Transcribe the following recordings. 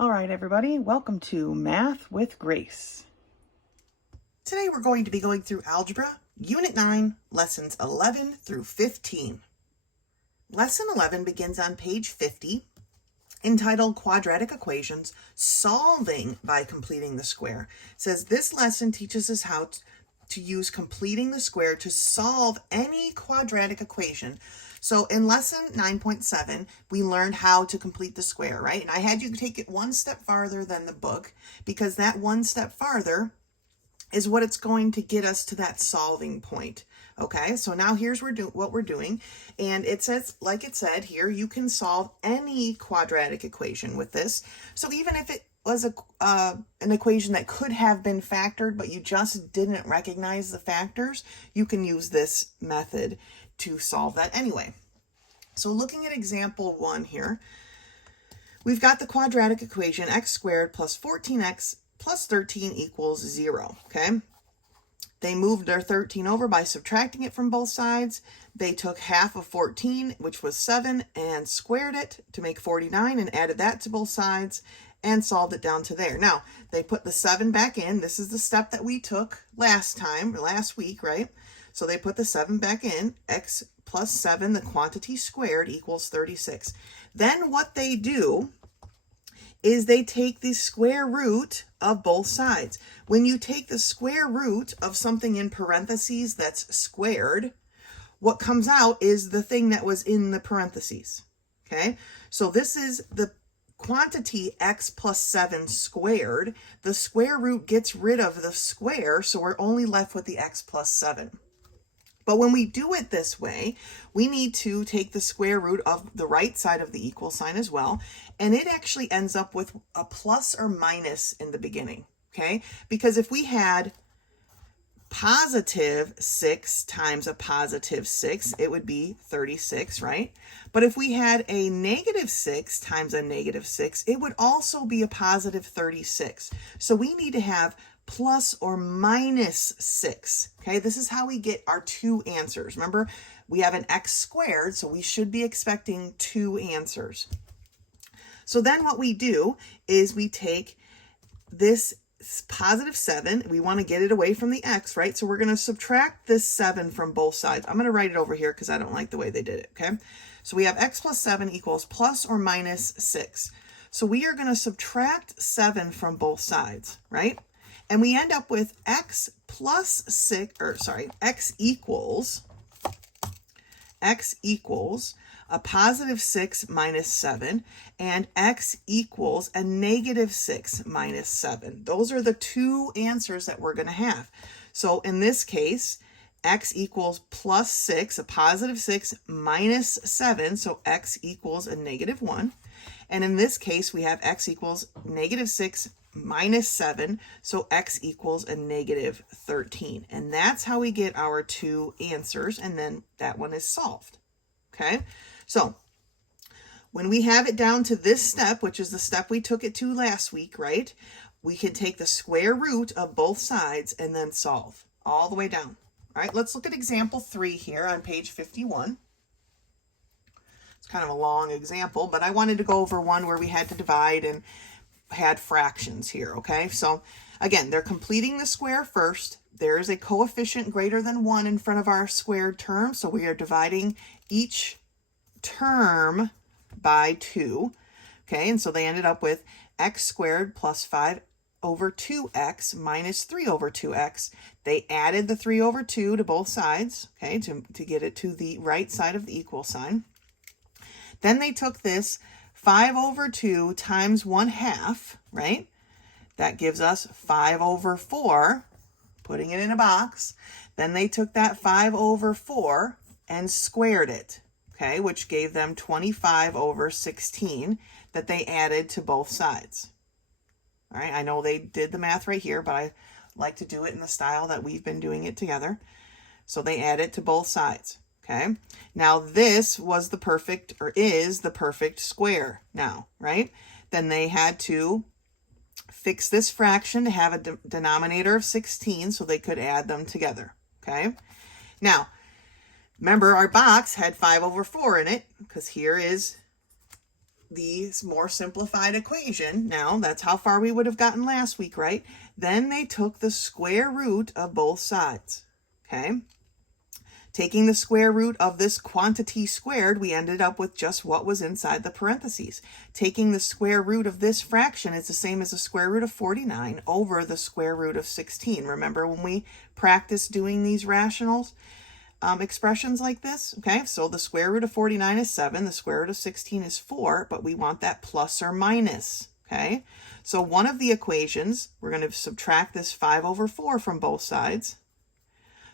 All right, everybody, welcome to Math with Grace. Today we're going to be going through Algebra, Unit 9, Lessons 11 through 15. Lesson 11 begins on page 50, entitled Quadratic Equations, Solving by Completing the Square. It says this lesson teaches us how to use completing the square to solve any quadratic equation. So in lesson 9.7, we learned how to complete the square, right? And I had you take it one step farther than the book, because that one step farther is what it's going to get us to that solving point. Okay, so now here's what we're doing. And it says, like it said here, you can solve any quadratic equation with this. So even if it was an equation that could have been factored, but you just didn't recognize the factors, you can use this method to solve that anyway. So looking at example 1 here, we've got the quadratic equation x squared plus 14x plus 13 equals 0, okay? They moved their 13 over by subtracting it from both sides. They took half of 14, which was 7, and squared it to make 49 and added that to both sides and solved it down to there. Now, they put the 7 back in. This is the step that we took last week, right? So they put the 7 back in. X plus 7, the quantity squared, equals 36. Then what they do is they take the square root of both sides. When you take the square root of something in parentheses that's squared, what comes out is the thing that was in the parentheses, okay? So this is the quantity x plus 7 squared. The square root gets rid of the square, so we're only left with the x plus 7. But when we do it this way, we need to take the square root of the right side of the equal sign as well, and it actually ends up with a plus or minus in the beginning, okay? Because if we had positive 6 times a positive 6, it would be 36, right? But if we had a negative 6 times a negative 6, it would also be a positive 36. So we need to have plus or minus 6, okay? This is how we get our two answers. Remember, we have an x squared, so we should be expecting two answers. So then what we do is we take this positive 7, we want to get it away from the x, right? So we're going to subtract this 7 from both sides. I'm going to write it over here because I don't like the way they did it, okay? So we have x plus 7 equals plus or minus 6. So we are going to subtract 7 from both sides, right? And we end up with x equals a positive 6 minus 7, and x equals a negative 6 minus 7. Those are the two answers that we're going to have. So in this case, x equals plus 6, a positive 6 minus 7, so x equals a negative 1. And in this case, we have x equals negative 6 minus 7, so x equals a negative 13. And that's how we get our two answers, and then that one is solved, okay? So when we have it down to this step, which is the step we took it to last week, right? We can take the square root of both sides and then solve all the way down. All right, let's look at example 3 here on page 51. It's kind of a long example, but I wanted to go over one where we had to divide and had fractions here, okay? So again, they're completing the square first. There is a coefficient greater than 1 in front of our squared term, so we are dividing each term by 2, okay? And so they ended up with x squared plus 5 over 2x minus 3 over 2x. They added the 3 over 2 to both sides, okay, to get it to the right side of the equal sign. Then they took this 5 over 2 times 1/2, right? That gives us 5 over 4, putting it in a box. Then they took that 5 over 4 and squared it, okay, which gave them 25 over 16 that they added to both sides. All right, I know they did the math right here, but I like to do it in the style that we've been doing it together. So they add it to both sides. Okay, now this was the perfect, or is the perfect square now, right? Then they had to fix this fraction to have a denominator of 16 so they could add them together, okay? Now, remember our box had 5 over 4 in it because here is the more simplified equation. Now, that's how far we would have gotten last week, right? Then they took the square root of both sides, okay? Taking the square root of this quantity squared, we ended up with just what was inside the parentheses. Taking the square root of this fraction is the same as the square root of 49 over the square root of 16. Remember when we practiced doing these rationals? Expressions like this, okay? So the square root of 49 is 7, the square root of 16 is 4, but we want that plus or minus, okay? So one of the equations, we're going to subtract this 5 over 4 from both sides.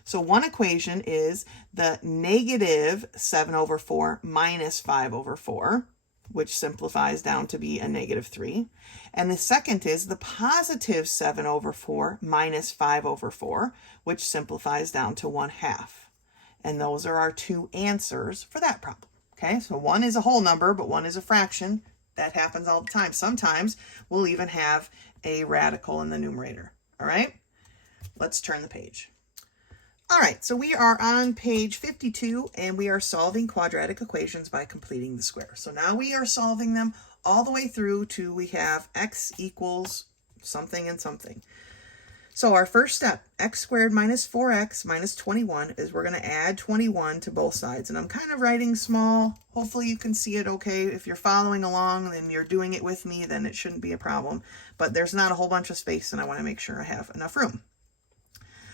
So one equation is the negative 7 over 4 minus 5 over 4, which simplifies down to be a negative 3. And the second is the positive 7 over 4 minus 5 over 4, which simplifies down to 1/2. And those are our two answers for that problem. Okay, so one is a whole number, but one is a fraction. That happens all the time. Sometimes we'll even have a radical in the numerator. All right, let's turn the page. All right, so we are on page 52, and we are solving quadratic equations by completing the square. So now we are solving them all the way through to we have x equals something and something. So our first step, x squared minus 4x minus 21, is we're going to add 21 to both sides. And I'm kind of writing small. Hopefully you can see it okay. If you're following along and you're doing it with me, then it shouldn't be a problem. But there's not a whole bunch of space, and I want to make sure I have enough room.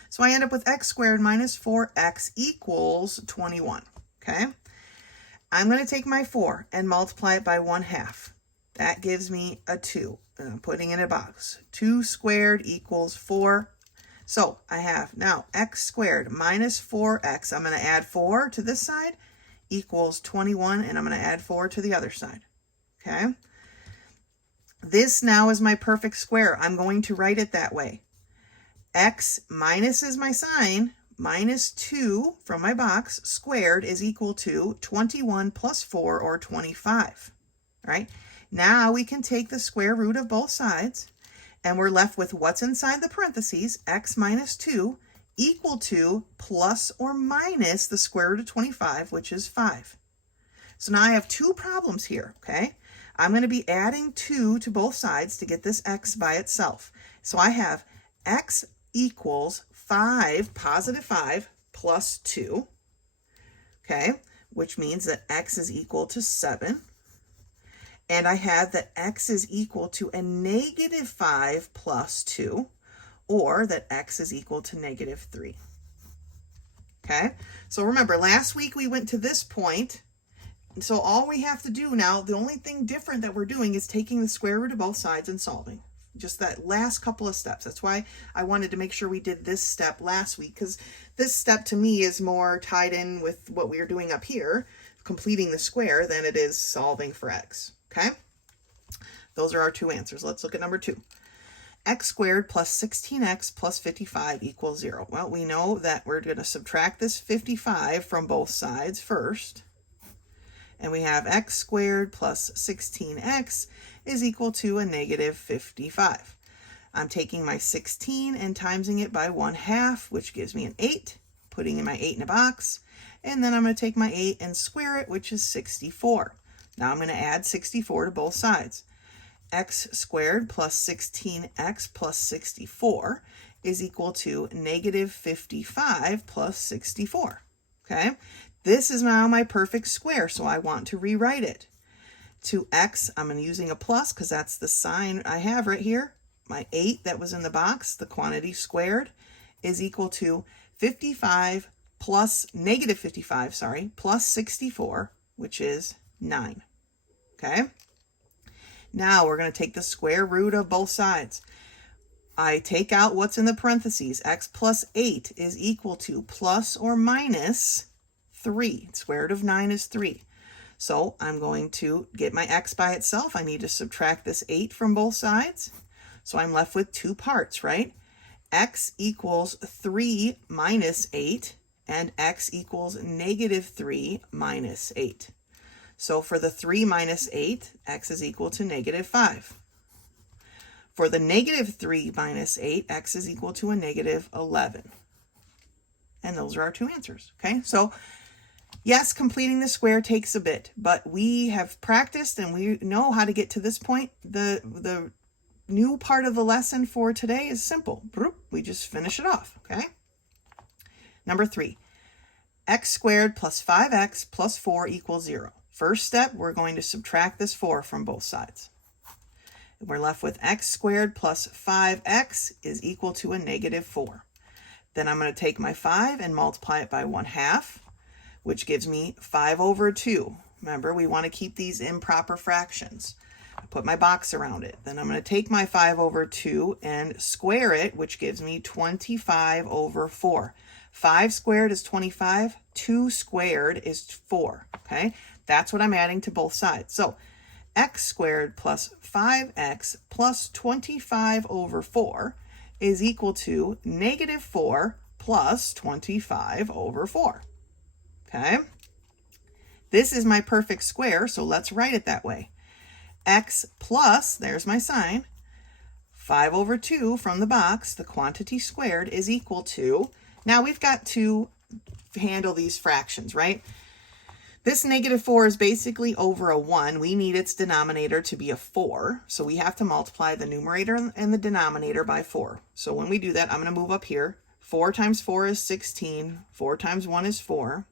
So I end up with x squared minus 4x equals 21, okay? I'm going to take my 4 and multiply it by 1/2. That gives me a 2. And I'm putting in a box. 2 squared equals 4. So I have now x squared minus 4x. I'm going to add 4 to this side equals 21, and I'm going to add 4 to the other side, okay? This now is my perfect square. I'm going to write it that way. X minus is my sign, minus 2 from my box, squared is equal to 21 plus 4, or 25, right? Now we can take the square root of both sides, and we're left with what's inside the parentheses, x minus 2, equal to plus or minus the square root of 25, which is 5. So now I have two problems here, okay? I'm going to be adding 2 to both sides to get this x by itself. So I have x equals 5, positive 5, plus 2, okay? Which means that x is equal to 7. And I have that x is equal to a negative 5 plus 2, or that x is equal to negative 3. Okay, so remember, last week we went to this point, and so all we have to do now, the only thing different that we're doing is taking the square root of both sides and solving. Just that last couple of steps. That's why I wanted to make sure we did this step last week, because this step to me is more tied in with what we are doing up here, completing the square, than it is solving for x. Okay, those are our two answers. Let's look at number 2. X squared plus 16x plus 55 equals 0. Well, we know that we're going to subtract this 55 from both sides first. And we have x squared plus 16x is equal to a negative 55. I'm taking my 16 and timesing it by 1/2, which gives me an 8, putting in my 8 in a box. And then I'm going to take my 8 and square it, which is 64. Now I'm going to add 64 to both sides. X squared plus 16x plus 64 is equal to negative 55 plus 64. Okay, this is now my perfect square, so I want to rewrite it. To x, I'm using a plus because that's the sign I have right here. My 8 that was in the box, the quantity squared, is equal to 55 plus negative 55, plus 64, which is 9. Okay, now we're going to take the square root of both sides. I take out what's in the parentheses. X plus 8 is equal to plus or minus 3. Square root of 9 is 3. So I'm going to get my x by itself. I need to subtract this 8 from both sides. So I'm left with two parts, right? X equals 3 minus 8, and x equals negative 3 minus 8. So for the 3 minus 8, x is equal to negative 5. For the negative 3 minus 8, x is equal to a negative 11. And those are our two answers, okay? So Yes, completing the square takes a bit, but we have practiced and we know how to get to this point. The new part of the lesson for today is simple. We just finish it off, okay? Number 3, x squared plus 5x plus 4 equals 0. First step, we're going to subtract this 4 from both sides. We're left with x squared plus 5x is equal to a negative 4. Then I'm going to take my 5 and multiply it by 1/2, which gives me 5 over 2. Remember, we want to keep these improper fractions. I put my box around it. Then I'm going to take my 5 over 2 and square it, which gives me 25 over 4. 5 squared is 25. 2 squared is 4. Okay, that's what I'm adding to both sides. So x squared plus 5x plus 25 over 4 is equal to negative 4 plus 25 over 4. Okay, this is my perfect square, so let's write it that way. X plus, there's my sign, 5 over 2 from the box, the quantity squared, is equal to, now we've got to handle these fractions, right? This negative 4 is basically over a 1. We need its denominator to be a 4. So we have to multiply the numerator and the denominator by 4. So when we do that, I'm going to move up here. 4 times 4 is 16. 4 times 1 is 4.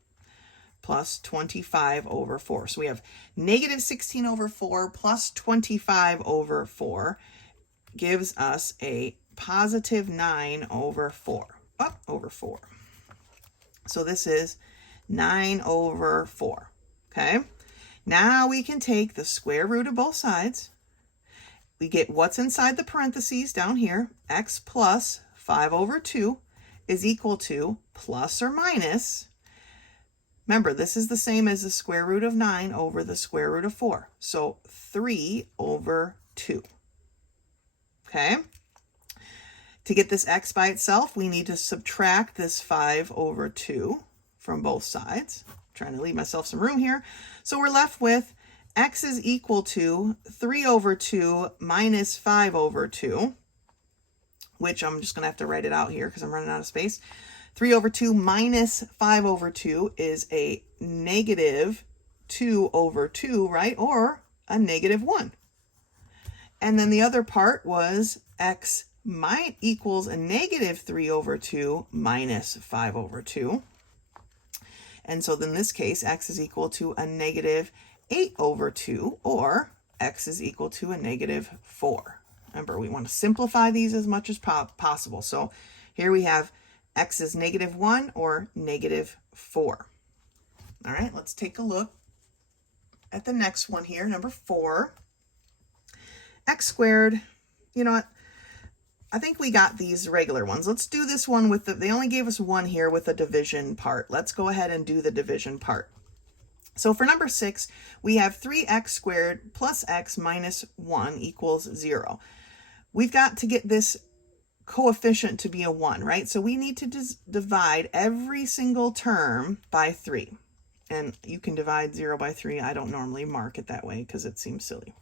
Plus 25 over 4. So we have negative 16 over 4 plus 25 over 4 gives us a positive 9 over 4. Over 4. So this is 9 over 4, okay? Now we can take the square root of both sides. We get what's inside the parentheses down here. X plus 5 over 2 is equal to plus or minus. Remember, this is the same as the square root of 9 over the square root of 4. So 3 over 2, okay? To get this x by itself, we need to subtract this 5 over 2. From both sides. I'm trying to leave myself some room here. So we're left with x is equal to 3 over 2 minus 5 over 2, which I'm just going to have to write it out here because I'm running out of space. 3 over 2 minus 5 over 2 is a negative 2 over 2, right? Or a negative 1. And then the other part was x equals a negative 3 over 2 minus 5 over 2. And so in this case, x is equal to a negative 8 over 2, or x is equal to a negative 4. Remember, we want to simplify these as much as possible. So here we have x is negative 1 or negative 4. All right, let's take a look at the next one here, number 4. X squared, you know what? I think we got these regular ones. Let's do this one with they only gave us one here with the division part. Let's go ahead and do the division part. So for number 6, we have 3x squared plus x minus 1 equals 0. We've got to get this coefficient to be a 1, right? So we need to divide every single term by 3. And you can divide 0 by 3. I don't normally mark it that way because it seems silly.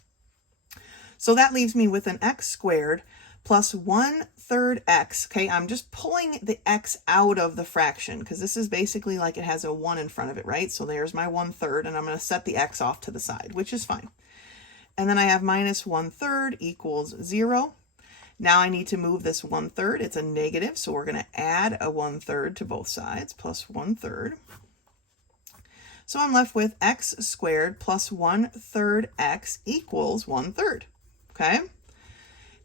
So that leaves me with an x squared plus 1/3 x. Okay, I'm just pulling the x out of the fraction because this is basically like it has a 1 in front of it, right? So there's my 1/3, and I'm going to set the x off to the side, which is fine. And then I have minus 1/3 equals 0. Now I need to move this 1/3. It's a negative, so we're going to add a 1/3 to both sides, plus 1/3. So I'm left with x squared plus 1/3 x equals 1/3. Okay?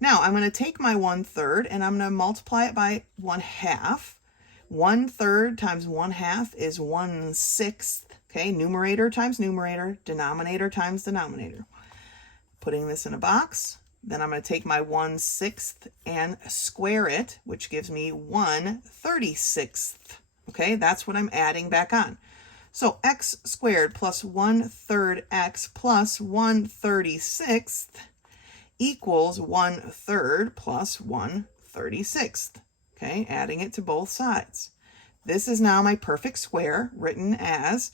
Now I'm going to take my 1/3 and I'm going to multiply it by 1/2. 1/3 times 1/2 is 1/6. Okay, numerator times numerator, denominator times denominator. Putting this in a box, then I'm going to take my 1/6 and square it, which gives me 1/36. Okay, that's what I'm adding back on. So x squared plus 1/3 x plus 1/36 equals 1/3 plus 1/36. Okay, adding it to both sides. This is now my perfect square, written as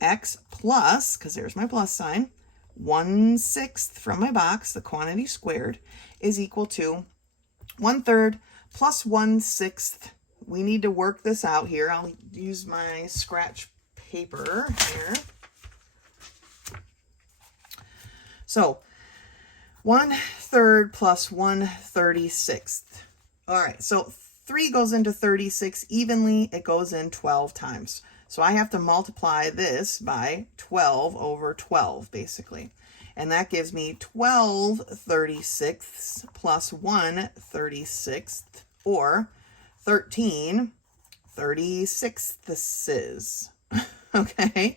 x plus, because there's my plus sign, 1/6 from my box, the quantity squared, is equal to 1/3 plus 1/6. We need to work this out here. I'll use my scratch paper here. So 1/3 plus 1/36. All right, so 3 goes into 36 evenly. It goes in 12 times. So I have to multiply this by 12 over 12, basically. And that gives me 12/36 plus 1/36, or 13/36. Okay,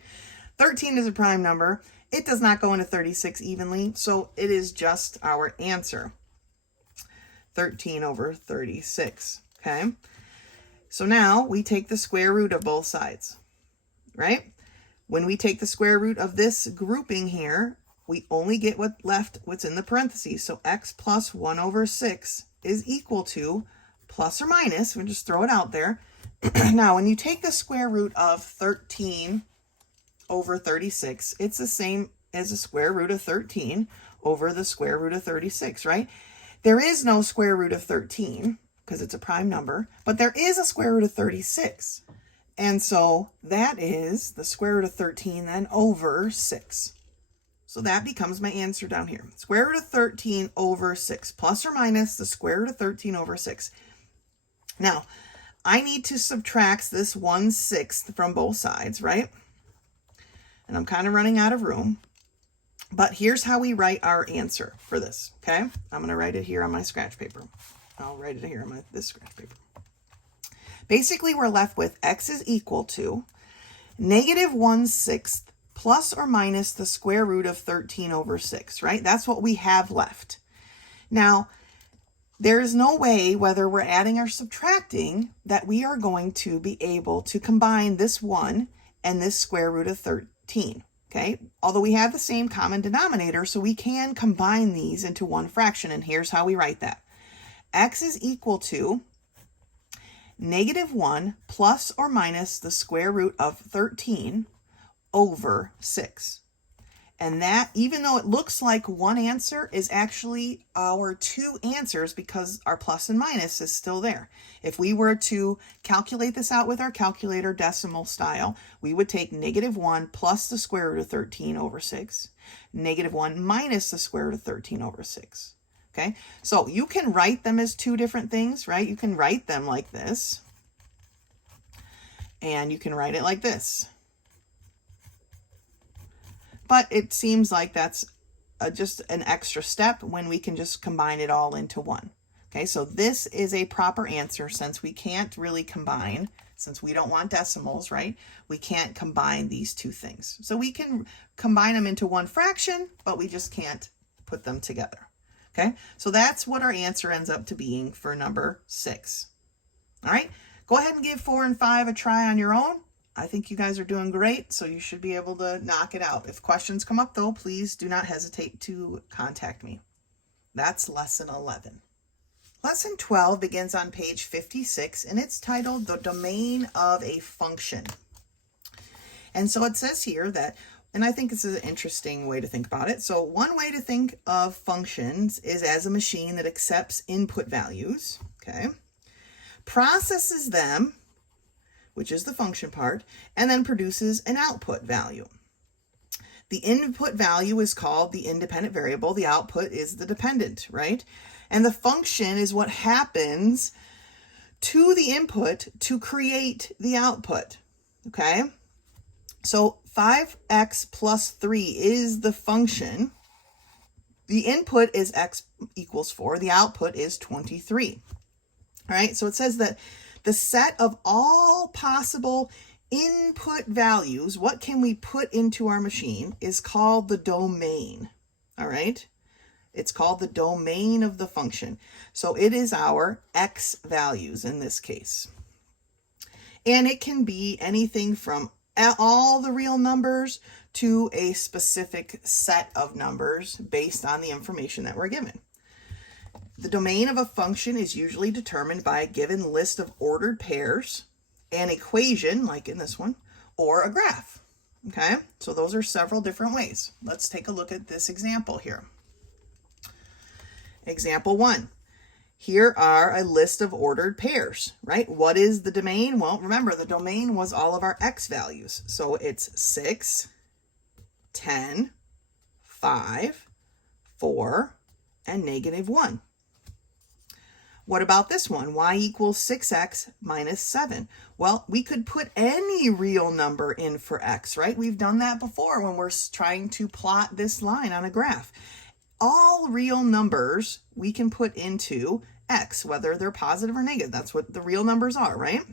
13 is a prime number. It does not go into 36 evenly, so it is just our answer. 13 over 36, okay? So now we take the square root of both sides, right? When we take the square root of this grouping here, we only get what's in the parentheses. So x plus 1 over 6 is equal to, plus or minus, we'll just throw it out there. Now, when you take the square root of 13 over 36, it's the same as the square root of 13 over the square root of 36, right? There is no square root of 13 because it's a prime number, but there is a square root of 36. And so that is the square root of 13 then over 6. So that becomes my answer down here. Square root of 13 over 6, plus or minus the square root of 13 over 6. Now, I need to subtract this 1/6 from both sides, right? And I'm kind of running out of room. But here's how we write our answer for this, okay? I'm going to write it here on my scratch paper. I'll write it here on this scratch paper. Basically, we're left with x is equal to -1/6 plus or minus the square root of 13 over 6, right? That's what we have left. Now, there is no way, whether we're adding or subtracting, that we are going to be able to combine this 1 and this square root of 13, okay? Although we have the same common denominator, so we can combine these into one fraction, and here's how we write that. X is equal to -1 plus or minus the square root of 13 over 6. And that, even though it looks like one answer, is actually our two answers because our plus and minus is still there. If we were to calculate this out with our calculator decimal style, we would take -1 plus the square root of 13 over 6, -1 minus the square root of 13 over 6. Okay, so you can write them as two different things, right? You can write them like this, and you can write it like this. But it seems like that's just an extra step when we can just combine it all into one. Okay, so this is a proper answer since we can't really combine, since we don't want decimals, right? We can't combine these two things. So we can combine them into one fraction, but we just can't put them together. Okay, so that's what our answer ends up to being for number 6. All right, go ahead and give 4 and 5 a try on your own. I think you guys are doing great, so you should be able to knock it out. If questions come up, though, please do not hesitate to contact me. That's lesson 11. Lesson 12 begins on page 56, and it's titled The Domain of a Function. And so it says here that, and I think this is an interesting way to think about it. So one way to think of functions is as a machine that accepts input values, okay, processes them, which is the function part, and then produces an output value. The input value is called the independent variable. The output is the dependent, right? And the function is what happens to the input to create the output, okay? So 5x plus 3 is the function. The input is x equals 4. The output is 23, all right? So it says that the set of all possible input values, what can we put into our machine, is called the domain, all right? It's called the domain of the function. So it is our x values in this case. And it can be anything from all the real numbers to a specific set of numbers based on the information that we're given. The domain of a function is usually determined by a given list of ordered pairs, an equation, like in this one, or a graph. Okay, so those are several different ways. Let's take a look at this example here. Example 1. here are a list of ordered pairs, right? What is the domain? Well, remember, the domain was all of our x values. So it's 6, 10, 5, 4, and -1. What about this one? Y equals 6x minus 7. Well, we could put any real number in for x, right? We've done that before when we're trying to plot this line on a graph. All real numbers we can put into x, whether they're positive or negative. That's what the real numbers are, right?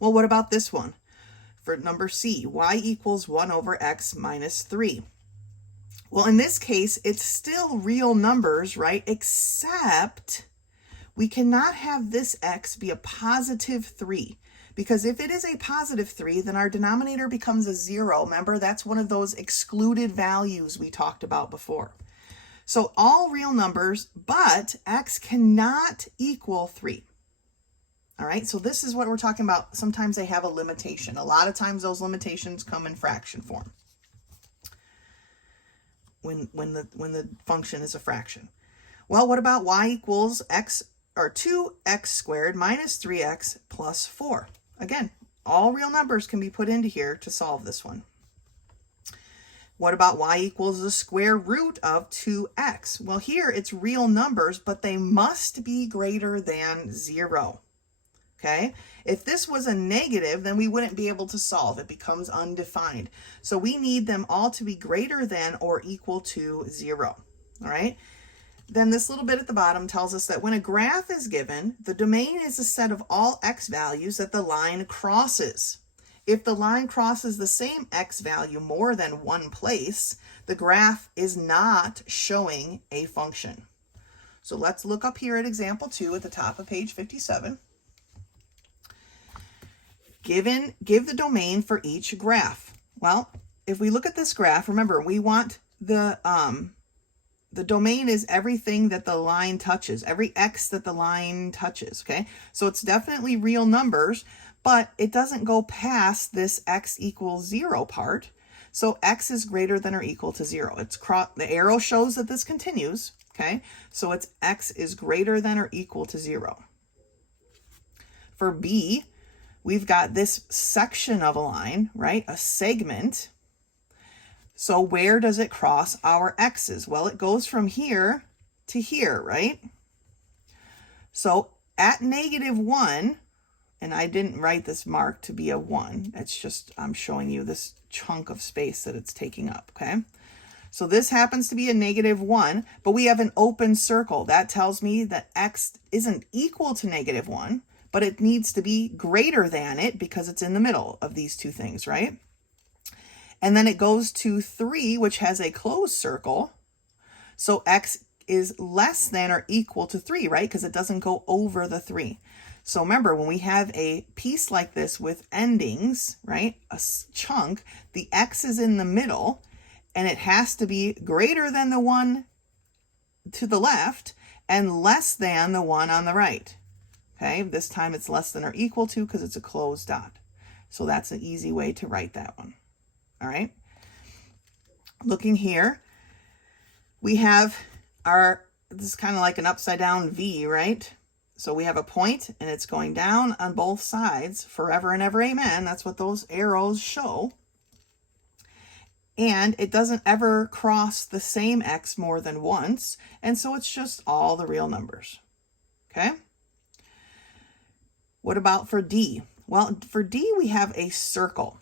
Well, what about this one? For number C, y equals 1 over x minus 3. Well, in this case, it's still real numbers, right? Except we cannot have this x be a positive 3. Because if it is a positive 3, then our denominator becomes a 0. Remember, that's one of those excluded values we talked about before. So all real numbers, but x cannot equal 3. All right, so this is what we're talking about. Sometimes they have a limitation. A lot of times those limitations come in fraction form when the function is a fraction. Well, what about y equals x or 2x squared minus 3x plus 4? Again, all real numbers can be put into here to solve this one. What about y equals the square root of 2x? Well, here it's real numbers, but they must be greater than 0. Okay? If this was a negative, then we wouldn't be able to solve. It becomes undefined. So we need them all to be greater than or equal to 0. All right? Then this little bit at the bottom tells us that when a graph is given, the domain is a set of all x values that the line crosses. If the line crosses the same x value more than one place, the graph is not showing a function. So let's look up here at example 2 at the top of page 57. Give the domain for each graph. Well, if we look at this graph, remember, we want the domain is everything that the line touches, every x that the line touches, okay? So it's definitely real numbers, but it doesn't go past this x equals 0 part. So x is greater than or equal to 0. The arrow shows that this continues, okay? So it's x is greater than or equal to 0. For B, we've got this section of a line, right? A segment. So where does it cross our x's? Well, it goes from here to here, right? So at -1, and I didn't write this mark to be a 1. It's just, I'm showing you this chunk of space that it's taking up, okay? So this happens to be a -1, but we have an open circle. That tells me that x isn't equal to -1, but it needs to be greater than it because it's in the middle of these two things, right? And then it goes to 3, which has a closed circle. So x is less than or equal to 3, right? Because it doesn't go over the 3. So remember, when we have a piece like this with endings, right, a chunk, the x is in the middle, and it has to be greater than the one to the left and less than the one on the right. Okay, this time it's less than or equal to because it's a closed dot. So that's an easy way to write that one. All right. Looking here, we have this is kind of like an upside down V, right? So we have a point and it's going down on both sides, forever and ever, amen. That's what those arrows show. And it doesn't ever cross the same x more than once. And so it's just all the real numbers. Okay. What about for D? Well, for D, we have a circle.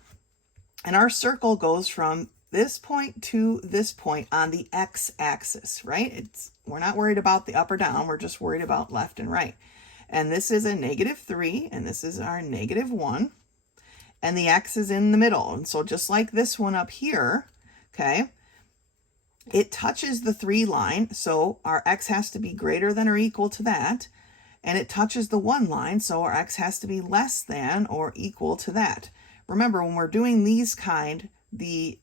And our circle goes from this point to this point on the x-axis, right? We're not worried about the up or down. We're just worried about left and right. And this is a -3, and this is our -1. And the x is in the middle. And so just like this one up here, okay, it touches the 3 line. So our x has to be greater than or equal to that. And it touches the 1 line. So our x has to be less than or equal to that. Remember, when we're doing these the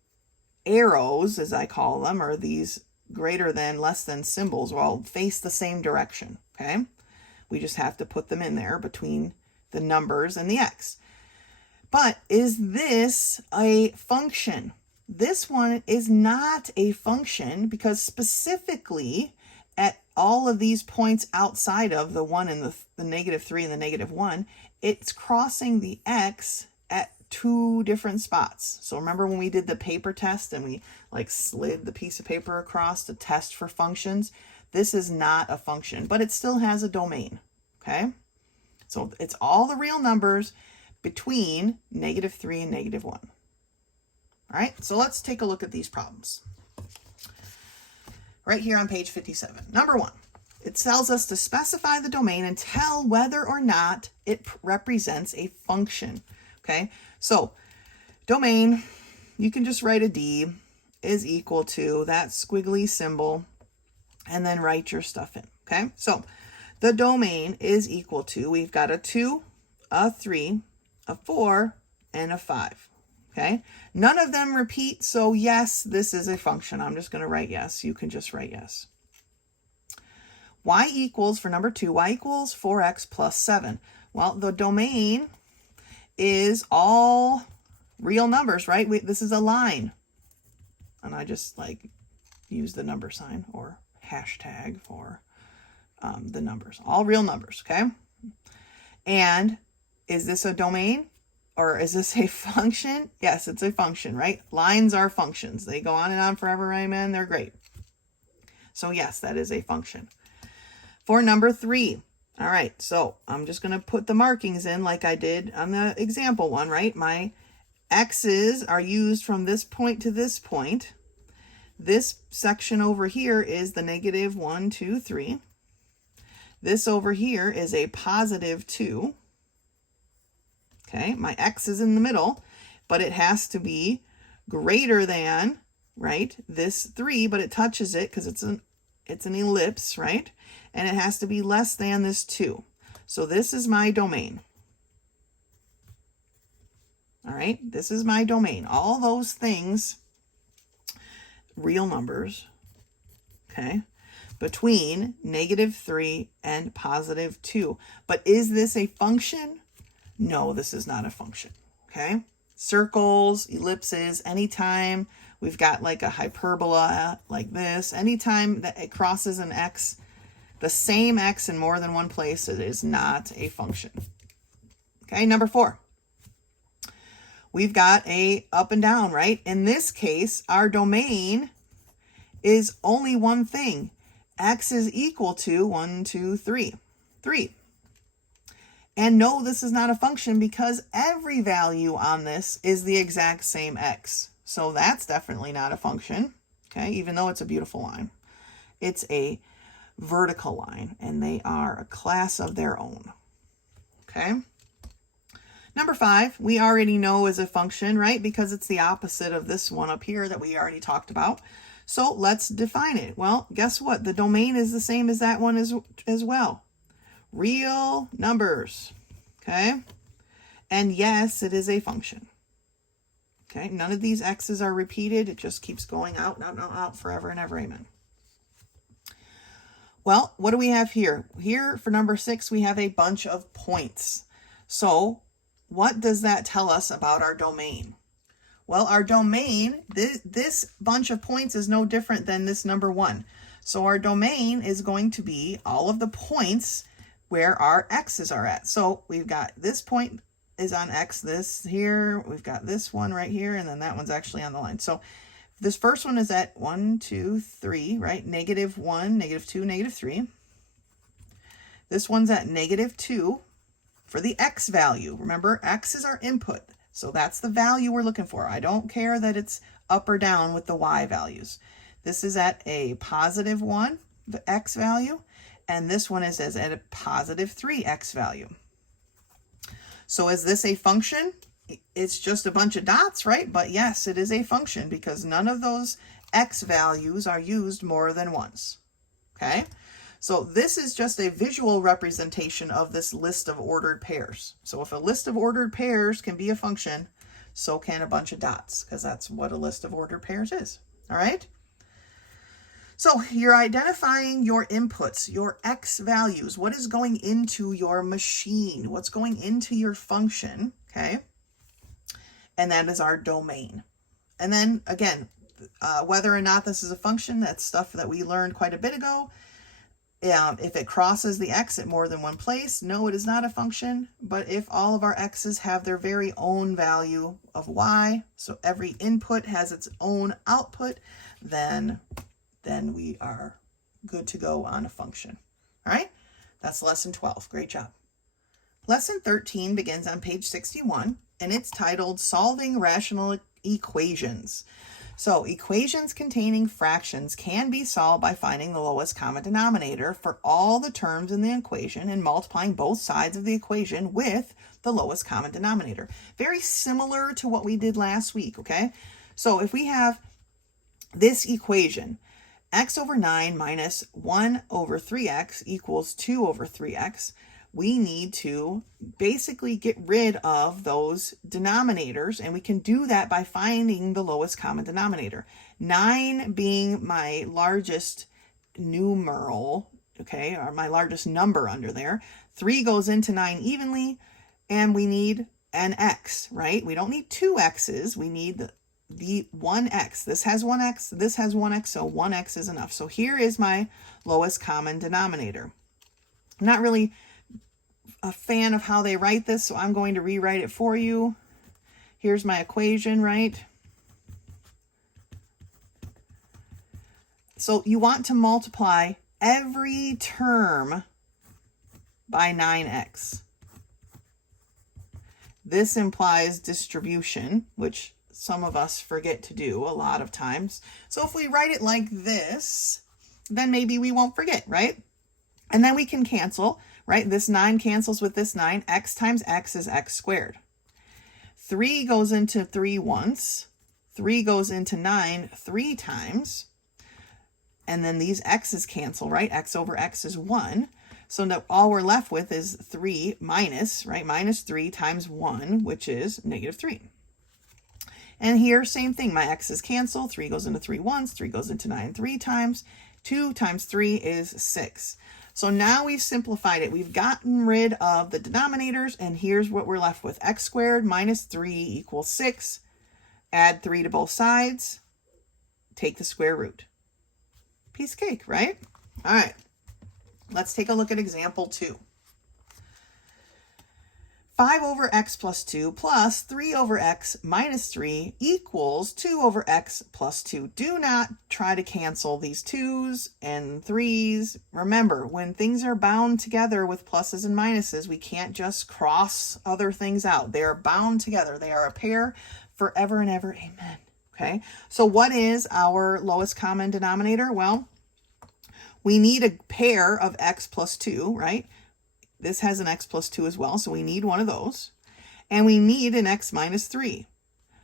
arrows, as I call them, or these greater than, less than symbols, will all face the same direction, okay? We just have to put them in there between the numbers and the x. But is this a function? This one is not a function because specifically at all of these points outside of the 1 and the -3 and the -1, it's crossing the x at 2 different spots. So remember when we did the paper test and we like slid the piece of paper across to test for functions? This is not a function, but it still has a domain, okay? So it's all the real numbers between -3 and -1. All right, so let's take a look at these problems. Right here on page 57. Number 1, it tells us to specify the domain and tell whether or not it represents a function. Okay, so domain, you can just write a D is equal to that squiggly symbol and then write your stuff in. Okay, so the domain is equal to, we've got a 2, a 3, a 4, and a 5. Okay, none of them repeat, so yes, this is a function. I'm just going to write yes. You can just write yes. Y equals, for number 2, y equals 4x plus 7. Well, the domain is all real numbers, right? This is a line. And I just like use the number sign or hashtag for the numbers. All real numbers, okay? And is this a domain? Or is this a function? Yes, it's a function, right? Lines are functions. They go on and on forever, amen. They're great. So yes, that is a function. For number 3, all right, so I'm just going to put the markings in like I did on the example one, right? My x's are used from this point to this point. This section over here is the -1, 2, 3. This over here is a +2. Okay, my x is in the middle, but it has to be greater than, right, this 3, but it touches it because it's an ellipse, right? And it has to be less than this 2. So this is my domain. All right, this is my domain. All those things, real numbers, okay, between -3 and +2. But is this a function? No, this is not a function, okay? Circles, ellipses, anytime we've got like a hyperbola like this, anytime that it crosses an x, the same x in more than one place, it is not a function. Okay, number 4. We've got a up and down, right? In this case, our domain is only one thing. X is equal to 1, 2, 3. 3. And no, this is not a function because every value on this is the exact same x. So that's definitely not a function, okay, even though it's a beautiful line. It's a vertical line, and they are a class of their own, okay? Number 5, we already know is a function, right, because it's the opposite of this one up here that we already talked about. So let's define it. Well, guess what? The domain is the same as that one as well. Real numbers, okay? And yes, it is a function. Okay, none of these x's are repeated. It just keeps going out, out, out, out forever and ever, amen. Well, what do we have here? Here for number 6, we have a bunch of points. So what does that tell us about our domain? Well, our domain, this bunch of points is no different than this number 1. So our domain is going to be all of the points where our x's are at. So we've got this point is on x, this here, we've got this one right here, and then that one's actually on the line. So this first one is at 1, 2, 3, right? -1, -2, -3. This one's at -2 for the x value. Remember, x is our input. So that's the value we're looking for. I don't care that it's up or down with the y values. This is at a +1, the x value, and this one is at a +3 x value. So is this a function? It's just a bunch of dots, right? But yes, it is a function because none of those x values are used more than once, okay? So this is just a visual representation of this list of ordered pairs. So if a list of ordered pairs can be a function, so can a bunch of dots, because that's what a list of ordered pairs is, all right? So you're identifying your inputs, your x values, what is going into your machine, what's going into your function, okay? And that is our domain. And then again, whether or not this is a function, that's stuff that we learned quite a bit ago. If it crosses the x at more than one place, no, it is not a function. But if all of our x's have their very own value of y, so every input has its own output, then we are good to go on a function. All right, that's lesson 12. Great job. Lesson 13 begins on page 61, and it's titled Solving Rational Equations. So equations containing fractions can be solved by finding the lowest common denominator for all the terms in the equation and multiplying both sides of the equation with the lowest common denominator. Very similar to what we did last week, okay? So if we have this equation, x over 9 minus 1 over 3x equals 2 over 3x, we need to basically get rid of those denominators, and we can do that by finding the lowest common denominator. 9 being my largest numeral, okay, or my largest number under there. 3 goes into 9 evenly, and we need an x, right? We don't need two x's, we need the 1x. This has 1x, this has 1x, so 1x is enough. So here is my lowest common denominator. I'm not really a fan of how they write this, so I'm going to rewrite it for you. Here's my equation, right? So you want to multiply every term by 9x. This implies distribution, which some of us forget to do a lot of times. So if we write it like this, then maybe we won't forget, right? And then we can cancel, right? This 9 cancels with this 9. X times x is x squared. 3 goes into 3 once. 3 goes into 9 3 times. And then these x's cancel, right? X over x is 1. So now all we're left with is 3 minus, right? Minus 3 times 1, which is negative 3. And here, same thing. My x's cancel. 3 goes into 3 once. 3 goes into 9 3 times. 2 times 3 is 6. So now we've simplified it. We've gotten rid of the denominators, and here's what we're left with. X squared minus 3 equals 6. Add 3 to both sides. Take the square root. Piece of cake, right? All right. Let's take a look at example 2. 5 over x plus 2 plus 3 over x minus 3 equals 2 over x plus 2. Do not try to cancel these 2's and 3's. Remember, when things are bound together with pluses and minuses, we can't just cross other things out. They are bound together. They are a pair forever and ever. Amen. Okay, so what is our lowest common denominator? Well, we need a pair of x plus 2, right? This has an x plus 2 as well, so we need one of those. And we need an x minus 3.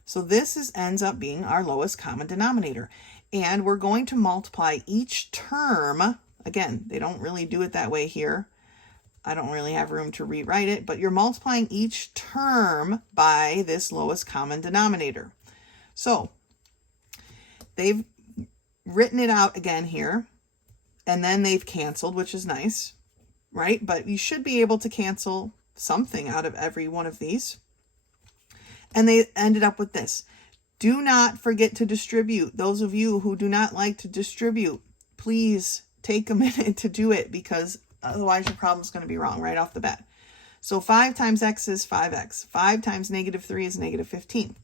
So this ends up being our lowest common denominator. And we're going to multiply each term. Again, they don't really do it that way here. I don't really have room to rewrite it, but you're multiplying each term by this lowest common denominator. So they've written it out again here, and then they've canceled, which is nice. Right? But you should be able to cancel something out of every one of these. And they ended up with this. Do not forget to distribute. Those of you who do not like to distribute, please take a minute to do it, because otherwise your problem is going to be wrong right off the bat. So 5 times x is 5x. 5 times negative 3 is negative 15.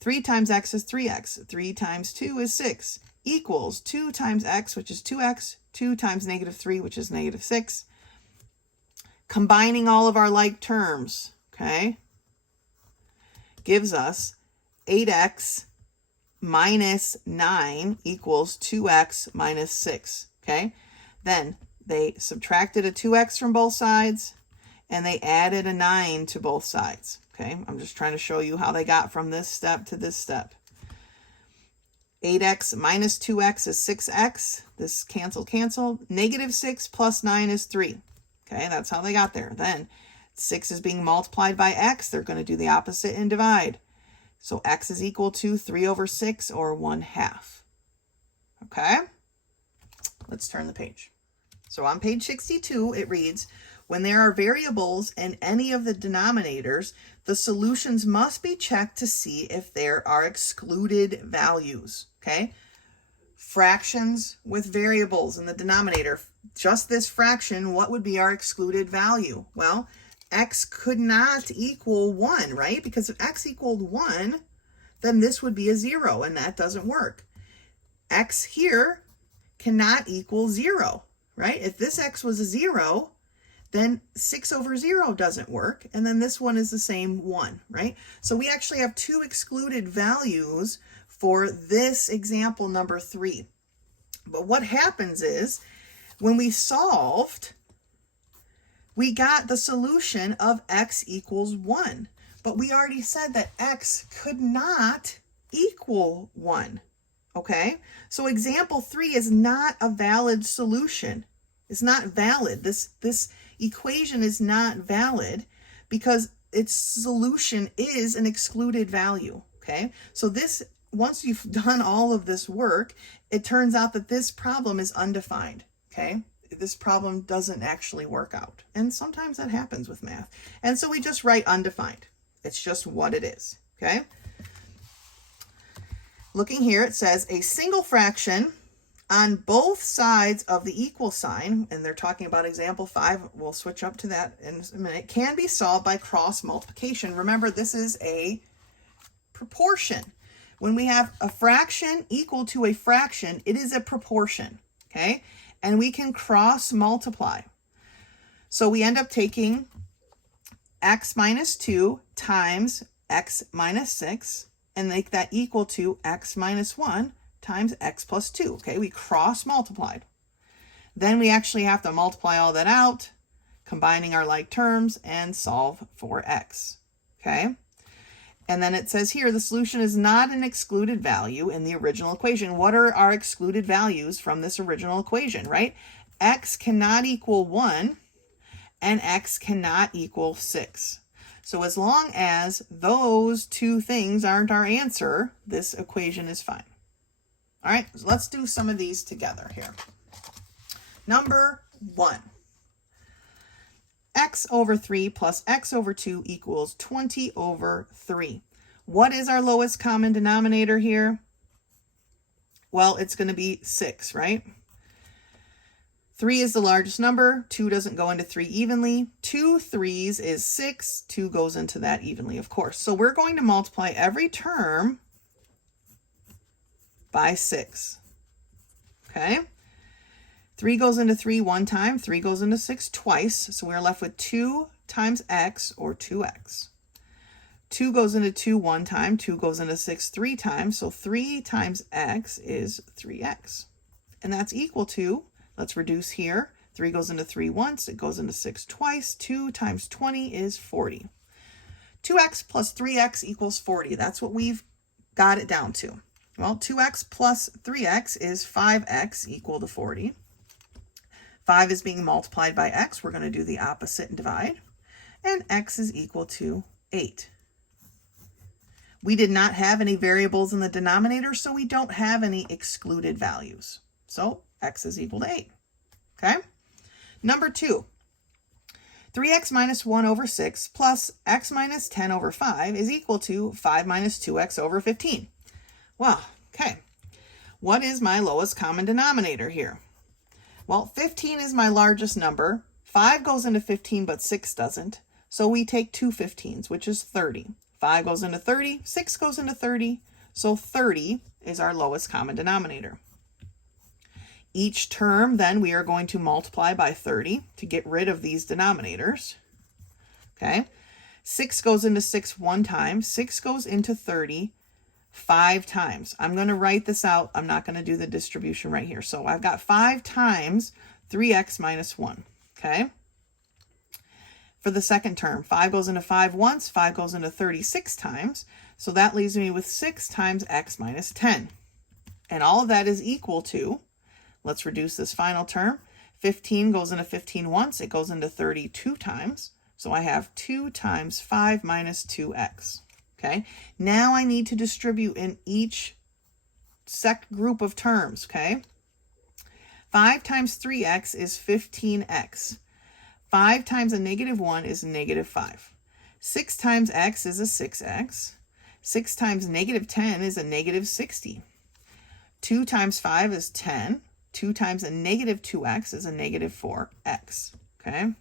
3 times x is 3x. 3 times 2 is 6. Equals 2 times x, which is 2x. 2 times negative 3, which is negative 6. Combining all of our like terms, okay, gives us 8x minus 9 equals 2x minus 6, okay? Then they subtracted a 2x from both sides, and they added a 9 to both sides, okay? I'm just trying to show you how they got from this step to this step. 8x minus 2x is 6x. This cancel. Negative 6 plus 9 is 3. Okay, that's how they got there. Then 6 is being multiplied by x. They're going to do the opposite and divide. So x is equal to 3 over 6, or 1/2. Okay, let's turn the page. So on page 62, it reads, when there are variables in any of the denominators, the solutions must be checked to see if there are excluded values. Okay, fractions with variables in the denominator. Just this fraction, what would be our excluded value? Well, x could not equal 1, right? Because if x equaled 1, then this would be a 0, and that doesn't work. X here cannot equal 0, right? If this x was a 0, then 6 over 0 doesn't work, and then this one is the same 1, right? So we actually have two excluded values for this example number 3. But what happens is, when we solved, we got the solution of x equals 1. But we already said that x could not equal 1, okay? So example 3 is not a valid solution. It's not valid. This equation is not valid because its solution is an excluded value, okay? So this, once you've done all of this work, it turns out that this problem is undefined, okay? This problem doesn't actually work out. And sometimes that happens with math. And so we just write undefined. It's just what it is, okay? Looking here, it says a single fraction on both sides of the equal sign, and they're talking about example 5. We'll switch up to that in a minute, can be solved by cross multiplication. Remember, this is a proportion. When we have a fraction equal to a fraction, it is a proportion, okay? And we can cross multiply. So we end up taking x minus 2 times x minus 6 and make that equal to x minus 1 times x plus 2. Okay, we cross multiplied. Then we actually have to multiply all that out, combining our like terms, and solve for x. Okay, and then it says here the solution is not an excluded value in the original equation. What are our excluded values from this original equation, right? X cannot equal 1 and x cannot equal 6. So as long as those two things aren't our answer, this equation is fine. All right, so let's do some of these together here. Number 1. X over 3 plus x over 2 equals 20 over 3. What is our lowest common denominator here? Well, it's going to be 6, right? 3 is the largest number. 2 doesn't go into 3 evenly. 2 3s is 6. 2 goes into that evenly, of course. So we're going to multiply every term by 6. Okay? 3 goes into 3 one time. 3 goes into 6 twice. So we're left with 2 times x, or 2x. 2 goes into 2 one time. 2 goes into 6 3 times. So 3 times x is 3x. And that's equal to, let's reduce here. 3 goes into 3 once. It goes into 6 twice. 2 times 20 is 40. 2x plus 3x equals 40. That's what we've got it down to. Well, 2x plus 3x is 5x equal to 40. 5 is being multiplied by x. We're going to do the opposite and divide. And x is equal to 8. We did not have any variables in the denominator, so we don't have any excluded values. So x is equal to 8. Okay? Number 2. 3x minus 1 over 6 plus x minus 10 over 5 is equal to 5 minus 2x over 15. Well, okay. What is my lowest common denominator here? Well, 15 is my largest number. 5 goes into 15, but 6 doesn't. So we take 2 15s, which is 30. 5 goes into 30, 6 goes into 30. So 30 is our lowest common denominator. Each term, then, we are going to multiply by 30 to get rid of these denominators. Okay? 6 goes into 6 one time. 6 goes into 30 5 times. I'm going to write this out. I'm not going to do the distribution right here. So I've got 5 times 3x minus 1. Okay? For the second term, 5 goes into 5 once. 5 goes into 36 times. So that leaves me with 6 times x minus 10. And all of that is equal to, let's reduce this final term. 15 goes into 15 once. It goes into 32 times. So I have 2 times 5 minus 2x. Okay, now I need to distribute in each group of terms, okay? 5 times 3x is 15x. 5 times a negative 1 is negative 5. 6 times x is a 6x. 6 times negative 10 is a negative 60. 2 times 5 is 10. 2 times a negative 2x is a negative 4x, okay?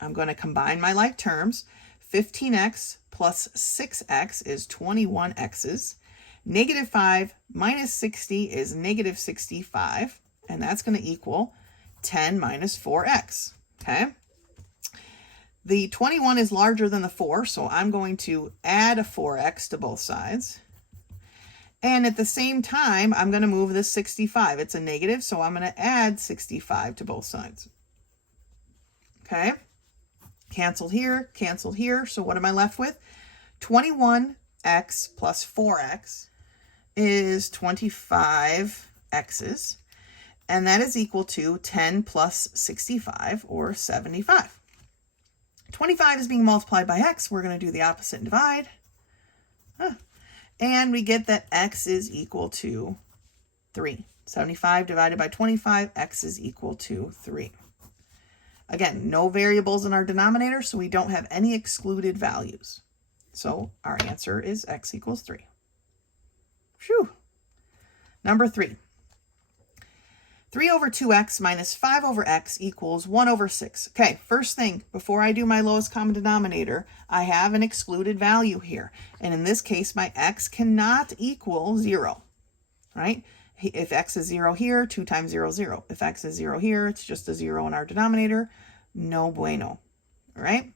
I'm going to combine my like terms. 15x plus 6x is 21x's. Negative 5 minus 60 is negative 65, and that's going to equal 10 minus 4x, okay? The 21 is larger than the 4, so I'm going to add a 4x to both sides. And at the same time, I'm going to move this 65. It's a negative, so I'm going to add 65 to both sides. Okay? Canceled here, canceled here. So what am I left with? 21x plus 4x is 25x's. And that is equal to 10 plus 65, or 75. 25 is being multiplied by x. We're going to do the opposite and divide. And we get that x is equal to 3. 75 divided by 25, x is equal to 3. Again, no variables in our denominator, so we don't have any excluded values. So our answer is x equals 3. Phew. Number 3. 3 over 2x minus 5 over x equals 1 over 6. Okay, first thing, before I do my lowest common denominator, I have an excluded value here. And in this case, my x cannot equal 0, right? If x is 0 here, 2 times 0 is 0. If x is 0 here, it's just a 0 in our denominator. No bueno, all right?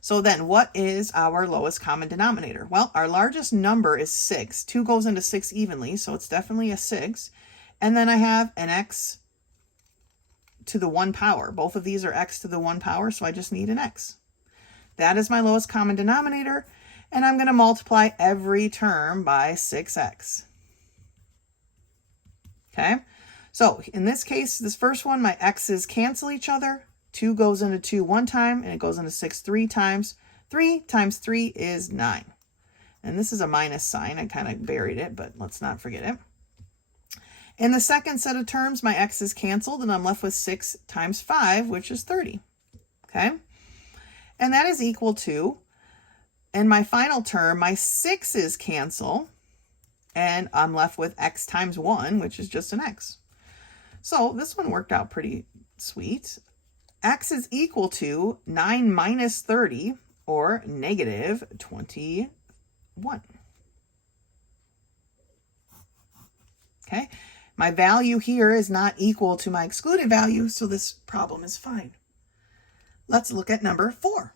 So then what is our lowest common denominator? Well, our largest number is 6. 2 goes into 6 evenly, so it's definitely a 6. And then I have an x to the 1 power. Both of these are x to the 1 power, so I just need an x. That is my lowest common denominator, and I'm going to multiply every term by 6x. Okay, so in this case, this first one, my x's cancel each other. 2 goes into 2 one time, and it goes into 6 3 times. 3 times 3 is 9. And this is a minus sign. I kind of buried it, but let's not forget it. In the second set of terms, my x is canceled, and I'm left with 6 times 5, which is 30. Okay? And that is equal to, in my final term, my 6's cancel, and I'm left with x times 1, which is just an x. So this one worked out pretty sweet. X is equal to 9 minus 30, or negative 21. Okay? My value here is not equal to my excluded value, so this problem is fine. Let's look at number 4.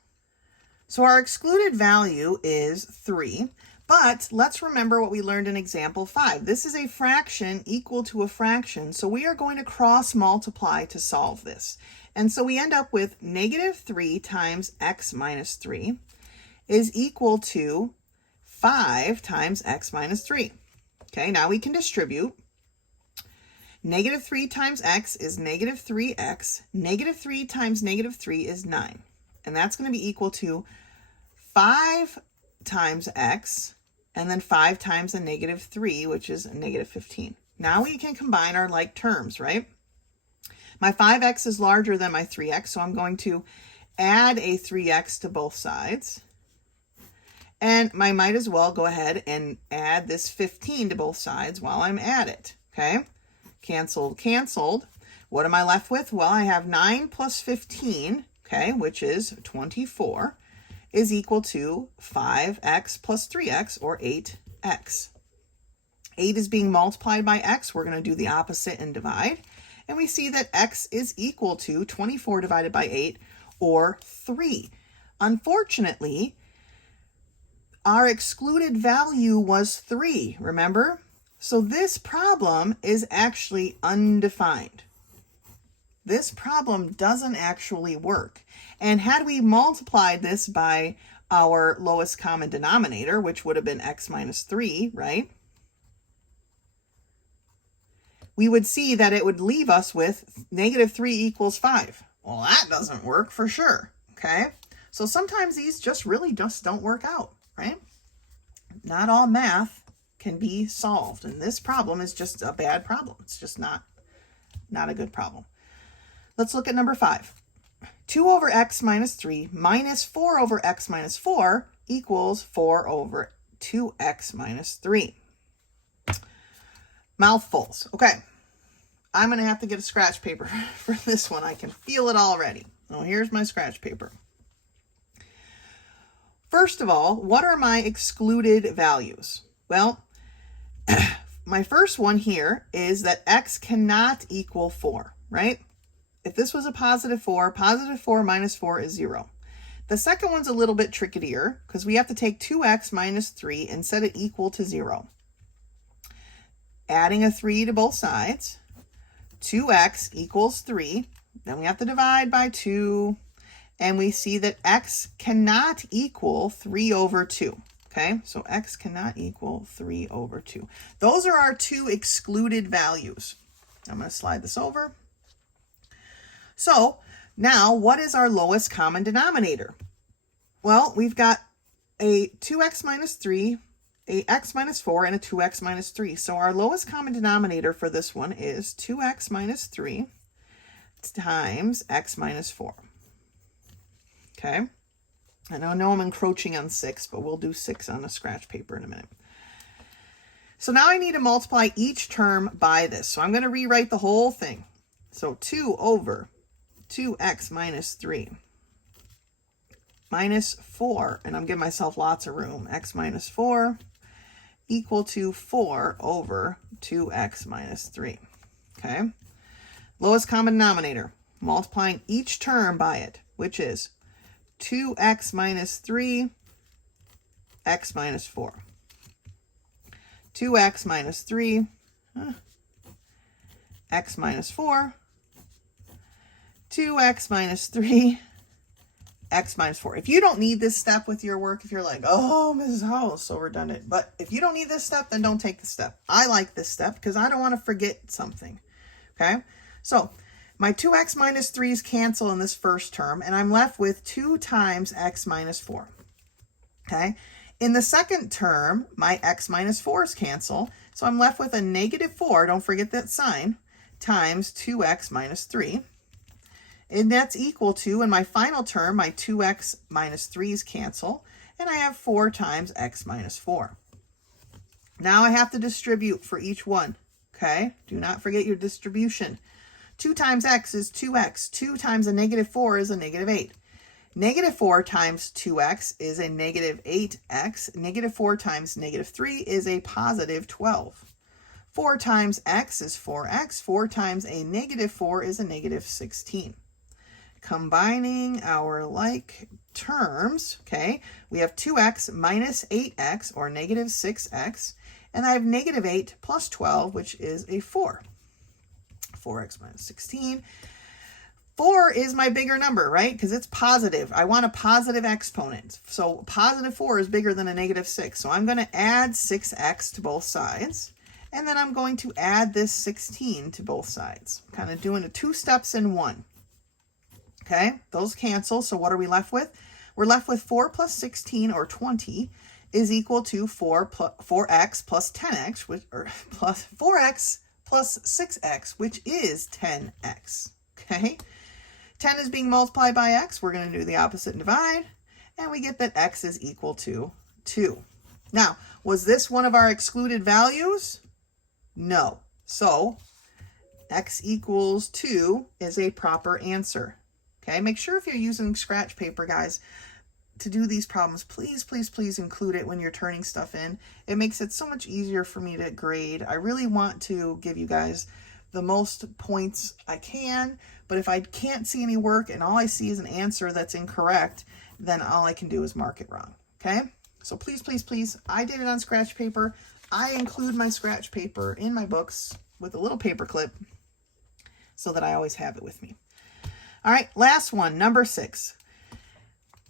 So our excluded value is 3, but let's remember what we learned in example 5. This is a fraction equal to a fraction, so we are going to cross multiply to solve this. And so we end up with negative 3 times x minus 3 is equal to 5 times x minus 3. Okay, now we can distribute. Negative 3 times x is negative 3x. Negative 3 times negative 3 is 9. And that's going to be equal to 5 times x, and then 5 times a negative 3, which is a negative 15. Now we can combine our like terms, right? My 5x is larger than my 3x, so I'm going to add a 3x to both sides. And I might as well go ahead and add this 15 to both sides while I'm at it, okay? Canceled, canceled. What am I left with? Well, I have 9 plus 15, okay, which is 24, is equal to 5x plus 3x, or 8x. 8 is being multiplied by x. We're going to do the opposite and divide. And we see that x is equal to 24 divided by 8, or 3. Unfortunately, our excluded value was 3, remember? So this problem is actually undefined. This problem doesn't actually work. And had we multiplied this by our lowest common denominator, which would have been x minus 3, right? We would see that it would leave us with negative 3 equals 5. Well, that doesn't work for sure, okay? So sometimes these just really just don't work out, right? Not all math can be solved, and this problem is just a bad problem. It's just not a good problem. Let's look at number 5. 2 over x minus 3 minus 4 over x minus 4 equals 4 over 2x minus 3. Mouthfuls. Okay, I'm going to have to get a scratch paper for this one. I can feel it already. Oh, here's my scratch paper. First of all, what are my excluded values? Well, my first one here is that x cannot equal 4, right? If this was a positive 4 minus 4 is 0. The second one's a little bit trickier because we have to take 2x minus 3 and set it equal to 0. Adding a 3 to both sides, 2x equals 3. Then we have to divide by 2, and we see that x cannot equal 3 over 2. Okay, so x cannot equal 3 over 2. Those are our two excluded values. I'm going to slide this over. So now what is our lowest common denominator? Well, we've got a 2x minus 3, a x minus 4, and a 2x minus 3. So our lowest common denominator for this one is 2x minus 3 times x minus 4. Okay, and I know I'm encroaching on 6, but we'll do 6 on a scratch paper in a minute. So now I need to multiply each term by this. So I'm going to rewrite the whole thing. So 2 over 2x minus 3 minus 4, and I'm giving myself lots of room, x minus 4 equal to 4 over 2x minus 3. Okay, lowest common denominator, multiplying each term by it, which is 2x minus 3, x minus 4. 2x minus 3, x minus 4, 2x minus 3, x minus 4. If you don't need this step with your work, if you're like, oh, Mrs. Howell, so redundant. But if you don't need this step, then don't take the step. I like this step because I don't want to forget something. Okay, so my 2x minus 3's cancel in this first term, and I'm left with 2 times x minus 4. Okay, in the second term, my x minus 4's cancel, so I'm left with a negative 4, don't forget that sign, times 2x minus 3. And that's equal to, in my final term, my 2x minus 3's cancel, and I have 4 times x minus 4. Now I have to distribute for each one, okay? Do not forget your distribution. 2 times x is 2x. 2 times a negative 4 is a negative 8. Negative 4 times 2x is a negative 8x. Negative 4 times negative 3 is a positive 12. 4 times x is 4x. 4 times a negative 4 is a negative 16. Combining our like terms, okay, we have 2x minus 8x, or negative 6x, and I have negative 8 plus 12, which is a 4. 4x minus 16. 4 is my bigger number, right? Because it's positive. I want a positive exponent. So positive 4 is bigger than a negative 6. So I'm going to add 6x to both sides. And then I'm going to add this 16 to both sides. Kind of doing 2 steps in one. Okay, those cancel. So what are we left with? We're left with 4 plus 16, or 20, is equal to 4x plus 10x, which, or plus 4x plus 6x, which is 10x. Okay, 10 is being multiplied by x. We're going to do the opposite and divide, and we get that x is equal to 2. Now, was this one of our excluded values? No. So x equals 2 is a proper answer. Okay, make sure if you're using scratch paper, guys, to do these problems, please, please, please include it when you're turning stuff in. It makes it so much easier for me to grade. I really want to give you guys the most points I can, but if I can't see any work and all I see is an answer that's incorrect, then all I can do is mark it wrong. Okay, so please, please, please, I did it on scratch paper. I include my scratch paper in my books with a little paper clip so that I always have it with me. All right, last one, number 6.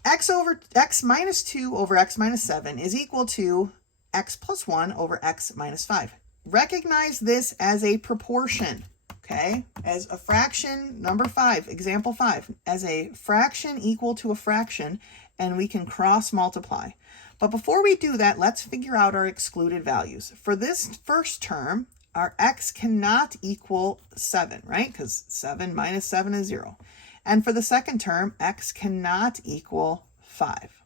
X minus 2 over x minus 7 is equal to x plus 1 over x minus 5. Recognize this as a proportion, okay? As a fraction, number 5, example 5, as a fraction equal to a fraction, and we can cross multiply. But before we do that, let's figure out our excluded values. For this first term, our x cannot equal 7, right? Because 7 minus 7 is 0. And for the second term, x cannot equal 5.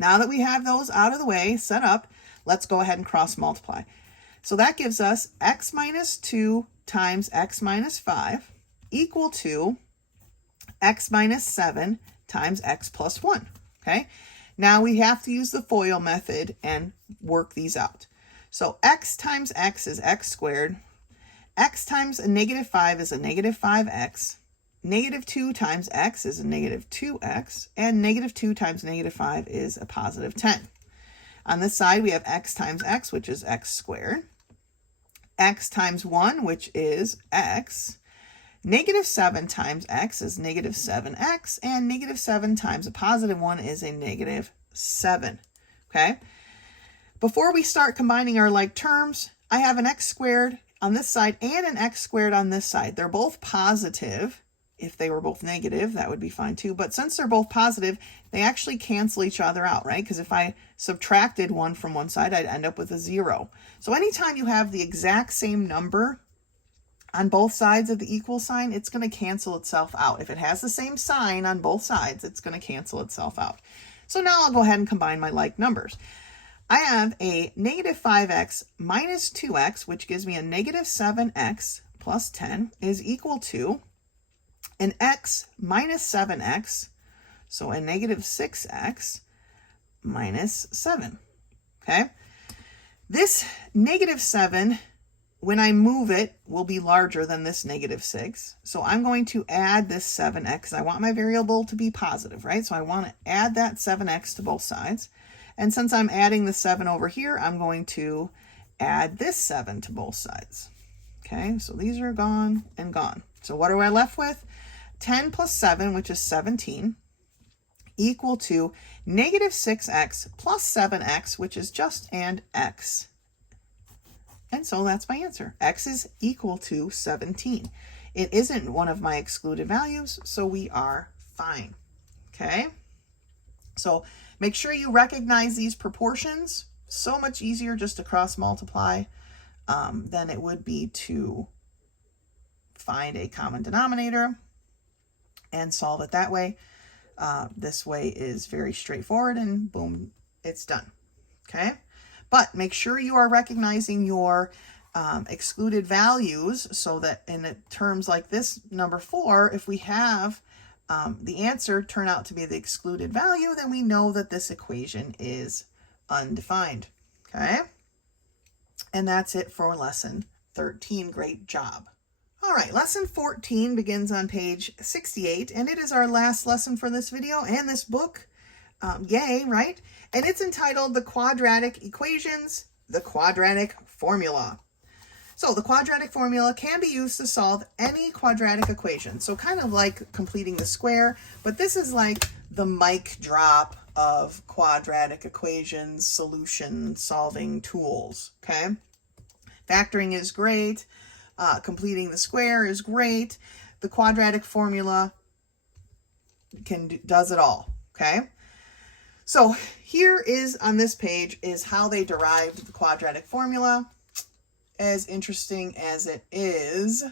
Now that we have those out of the way, set up, let's go ahead and cross multiply. So that gives us x minus 2 times x minus 5 equal to x minus 7 times x plus 1, okay? Now we have to use the FOIL method and work these out. So x times x is x squared. X times a negative 5 is a negative 5x. Negative 2 times x is a negative 2x. And negative 2 times negative 5 is a positive 10. On this side, we have x times x, which is x squared. X times 1, which is x. Negative 7 times x is negative 7x. And negative 7 times a positive 1 is a negative 7. Okay? Before we start combining our like terms, I have an x squared on this side and an x squared on this side. They're both positive. If they were both negative, that would be fine too. But since they're both positive, they actually cancel each other out, right? Because if I subtracted one from one side, I'd end up with a 0. So anytime you have the exact same number on both sides of the equal sign, it's going to cancel itself out. If it has the same sign on both sides, it's going to cancel itself out. So now I'll go ahead and combine my like numbers. I have a negative 5x minus 2x, which gives me a negative 7x plus 10 is equal to an x minus 7x, so a negative 6x minus 7, okay? This negative 7, when I move it, will be larger than this negative 6. So I'm going to add this 7x. I want my variable to be positive, right? So I want to add that 7x to both sides. And since I'm adding the 7 over here, I'm going to add this 7 to both sides. Okay, so these are gone and gone. So what are I left with? 10 plus 7, which is 17, equal to negative 6x plus 7x, which is just and x. And so that's my answer. X is equal to 17. It isn't one of my excluded values, so we are fine. Okay? So make sure you recognize these proportions. So much easier just to cross multiply than it would be to find a common denominator and solve it that way. This way is very straightforward and boom, it's done. Okay? But make sure you are recognizing your excluded values so that in terms like this, number 4, if we have the answer turn out to be the excluded value, then we know that this equation is undefined. Okay? And that's it for lesson 13. Great job. All right, lesson 14 begins on page 68, and it is our last lesson for this video and this book. Yay, right? And it's entitled The Quadratic Equations, the Quadratic Formula. So the quadratic formula can be used to solve any quadratic equation. So kind of like completing the square, but this is like the mic drop of quadratic equations, solution solving tools, okay? Factoring is great. Completing the square is great. The quadratic formula does it all, okay? So here is on this page is how they derived the quadratic formula. As interesting as it is,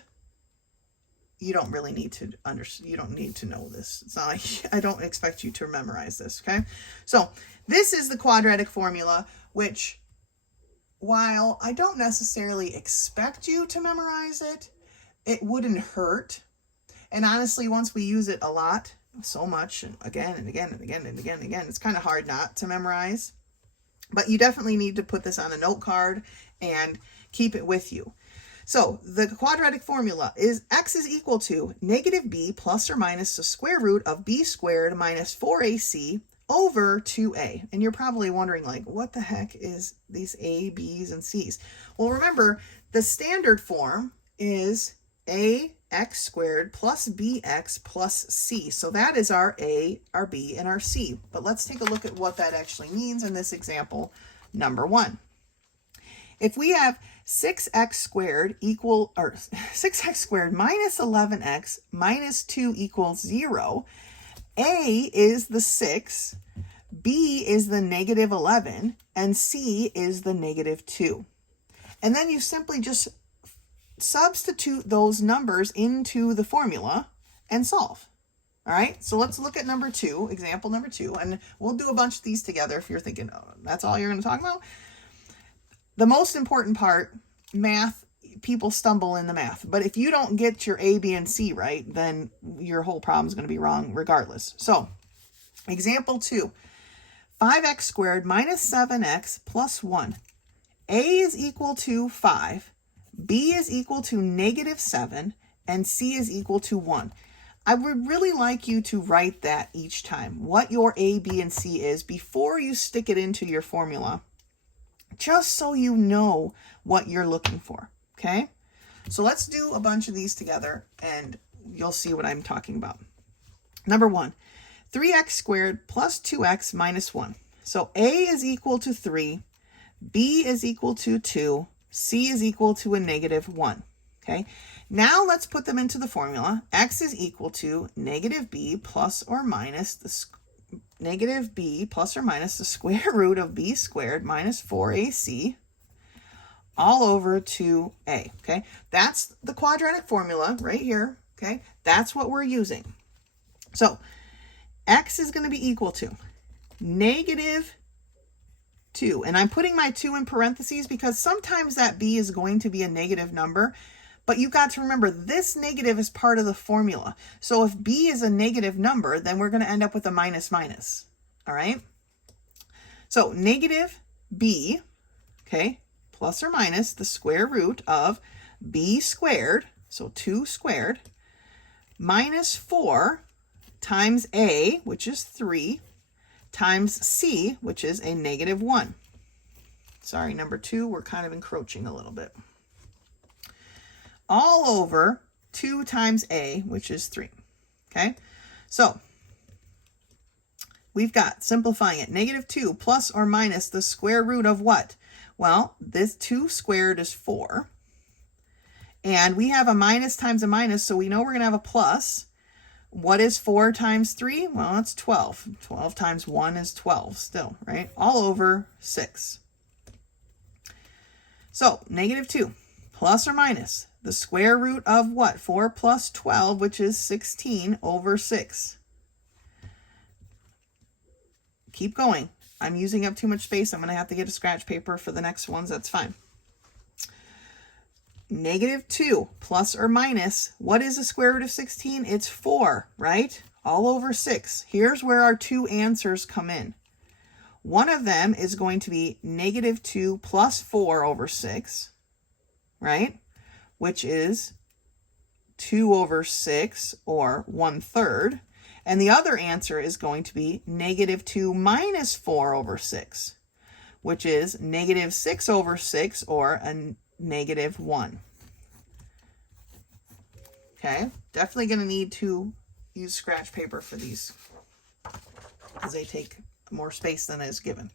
you don't really need to understand. You don't need to know this. It's not like, I don't expect you to memorize this, okay? So this is the quadratic formula, which while I don't necessarily expect you to memorize it, it wouldn't hurt. And honestly, once we use it a lot, so much, and again and again and again and again and again, it's kind of hard not to memorize. But you definitely need to put this on a note card and keep it with you. So the quadratic formula is x is equal to negative b plus or minus the square root of b squared minus 4ac over 2a. And you're probably wondering, like, what the heck is these a, b's, and c's? Well, remember, the standard form is ax squared plus bx plus c. So that is our a, our b, and our c. But let's take a look at what that actually means in this example number 1. If we have 6x squared equal, or 6x squared minus 11x minus 2 equals 0, a is the 6, b is the negative 11, and c is the negative 2. And then you simply just substitute those numbers into the formula and solve. All right, so let's look at number 2, example number 2, and we'll do a bunch of these together if you're thinking, oh, that's all you're going to talk about. The most important part, math, people stumble in the math, but if you don't get your A, B, and C right, then your whole problem is going to be wrong regardless. So, example 2, 5x squared minus 7x plus 1. A is equal to 5, B is equal to negative 7, and C is equal to 1. I would really like you to write that each time, what your A, B, and C is before you stick it into your formula, just so you know what you're looking for, okay? So let's do a bunch of these together, and you'll see what I'm talking about. Number 1, 3x squared plus 2x minus 1. So A is equal to 3, B is equal to 2, C is equal to a negative 1, okay? Now let's put them into the formula. X is equal to negative b plus or minus the square root of b squared minus 4ac all over 2a, okay? That's the quadratic formula right here, okay? That's what we're using. So x is going to be equal to negative 2, and I'm putting my 2 in parentheses because sometimes that b is going to be a negative number. But you've got to remember, this negative is part of the formula. So if b is a negative number, then we're going to end up with a minus minus. All right? So negative b, okay, plus or minus the square root of b squared, so 2 squared, minus 4 times a, which is 3, times c, which is a negative 1. Sorry, number 2, we're kind of encroaching a little bit. All over 2 times a, which is 3. Okay, so we've got, simplifying it, negative 2 plus or minus the square root of what? Well, this 2 squared is 4. And we have a minus times a minus, so we know we're going to have a plus. What is 4 times 3? Well, it's 12. 12 times 1 is 12 still, right? All over 6. So, negative 2 plus or minus the square root of what? 4 plus 12, which is 16 over 6. Keep going. I'm using up too much space. I'm going to have to get a scratch paper for the next ones. That's fine. Negative 2 plus or minus, what is the square root of 16? It's 4, right? All over 6. Here's where our 2 answers come in. One of them is going to be negative 2 plus 4 over 6, right? Which is 2 over 6, or 1/3. And the other answer is going to be negative 2 minus 4 over 6, which is negative 6 over 6, or a negative 1. Okay, definitely going to need to use scratch paper for these because they take more space than is given.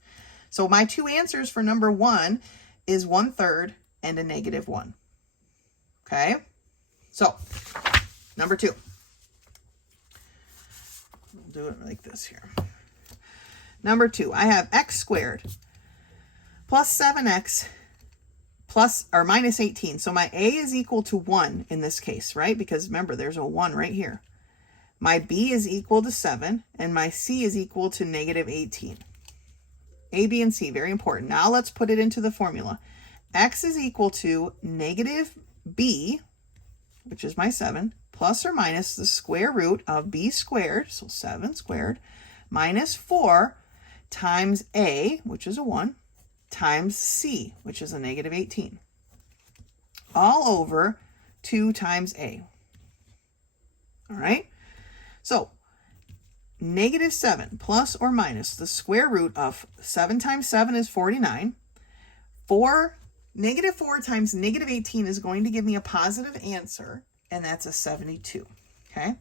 So my 2 answers for number 1 is 1/3 and a negative 1. Okay, so number 2. We'll do it like this here. Number 2, I have x squared plus 7x plus or minus 18. So my a is equal to 1 in this case, right? Because remember, there's a 1 right here. My b is equal to 7, and my c is equal to negative 18. A, b, and c, very important. Now let's put it into the formula. X is equal to negative b, which is my 7, plus or minus the square root of b squared, so 7 squared, minus 4 times a, which is a 1, times c, which is a negative 18, all over 2 times a. All right? So, negative 7 plus or minus the square root of 7 times 7 is 49. Negative 4 times negative 18 is going to give me a positive answer, and that's a 72. Okay?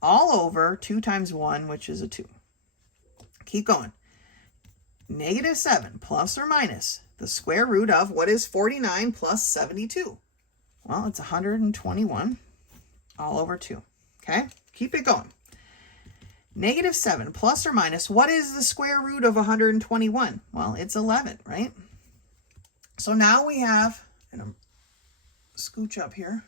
All over 2 times 1, which is a 2. Keep going. Negative 7 plus or minus the square root of what is 49 plus 72? Well, it's 121 all over 2. Okay? Keep it going. Negative 7 plus or minus, what is the square root of 121? Well, it's 11, right? So now we have, and I'm scooch up here.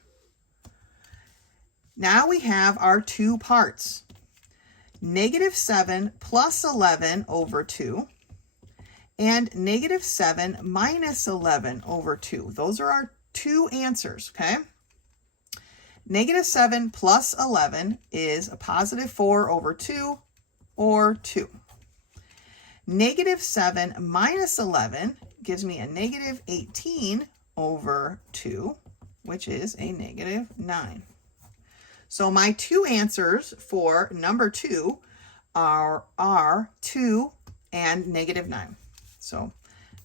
Now we have our 2 parts. -7 plus 11 over 2, and -7 minus 11 over 2. Those are our two answers, okay? -7 plus 11 is a +4 over 2, or 2. -7 minus 11 gives me a -18 over 2, which is a -9. So my two answers for number 2 are 2 and -9. So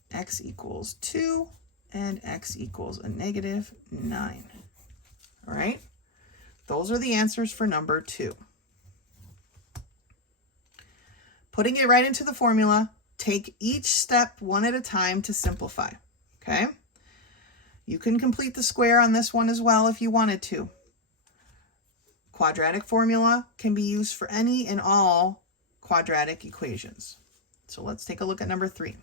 x equals 2 and x equals a -9. All right, those are the answers for number 2. Putting it right into the formula, take each step one at a time to simplify, okay? You can complete the square on this one as well if you wanted to. Quadratic formula can be used for any and all quadratic equations. So let's take a look at number 3.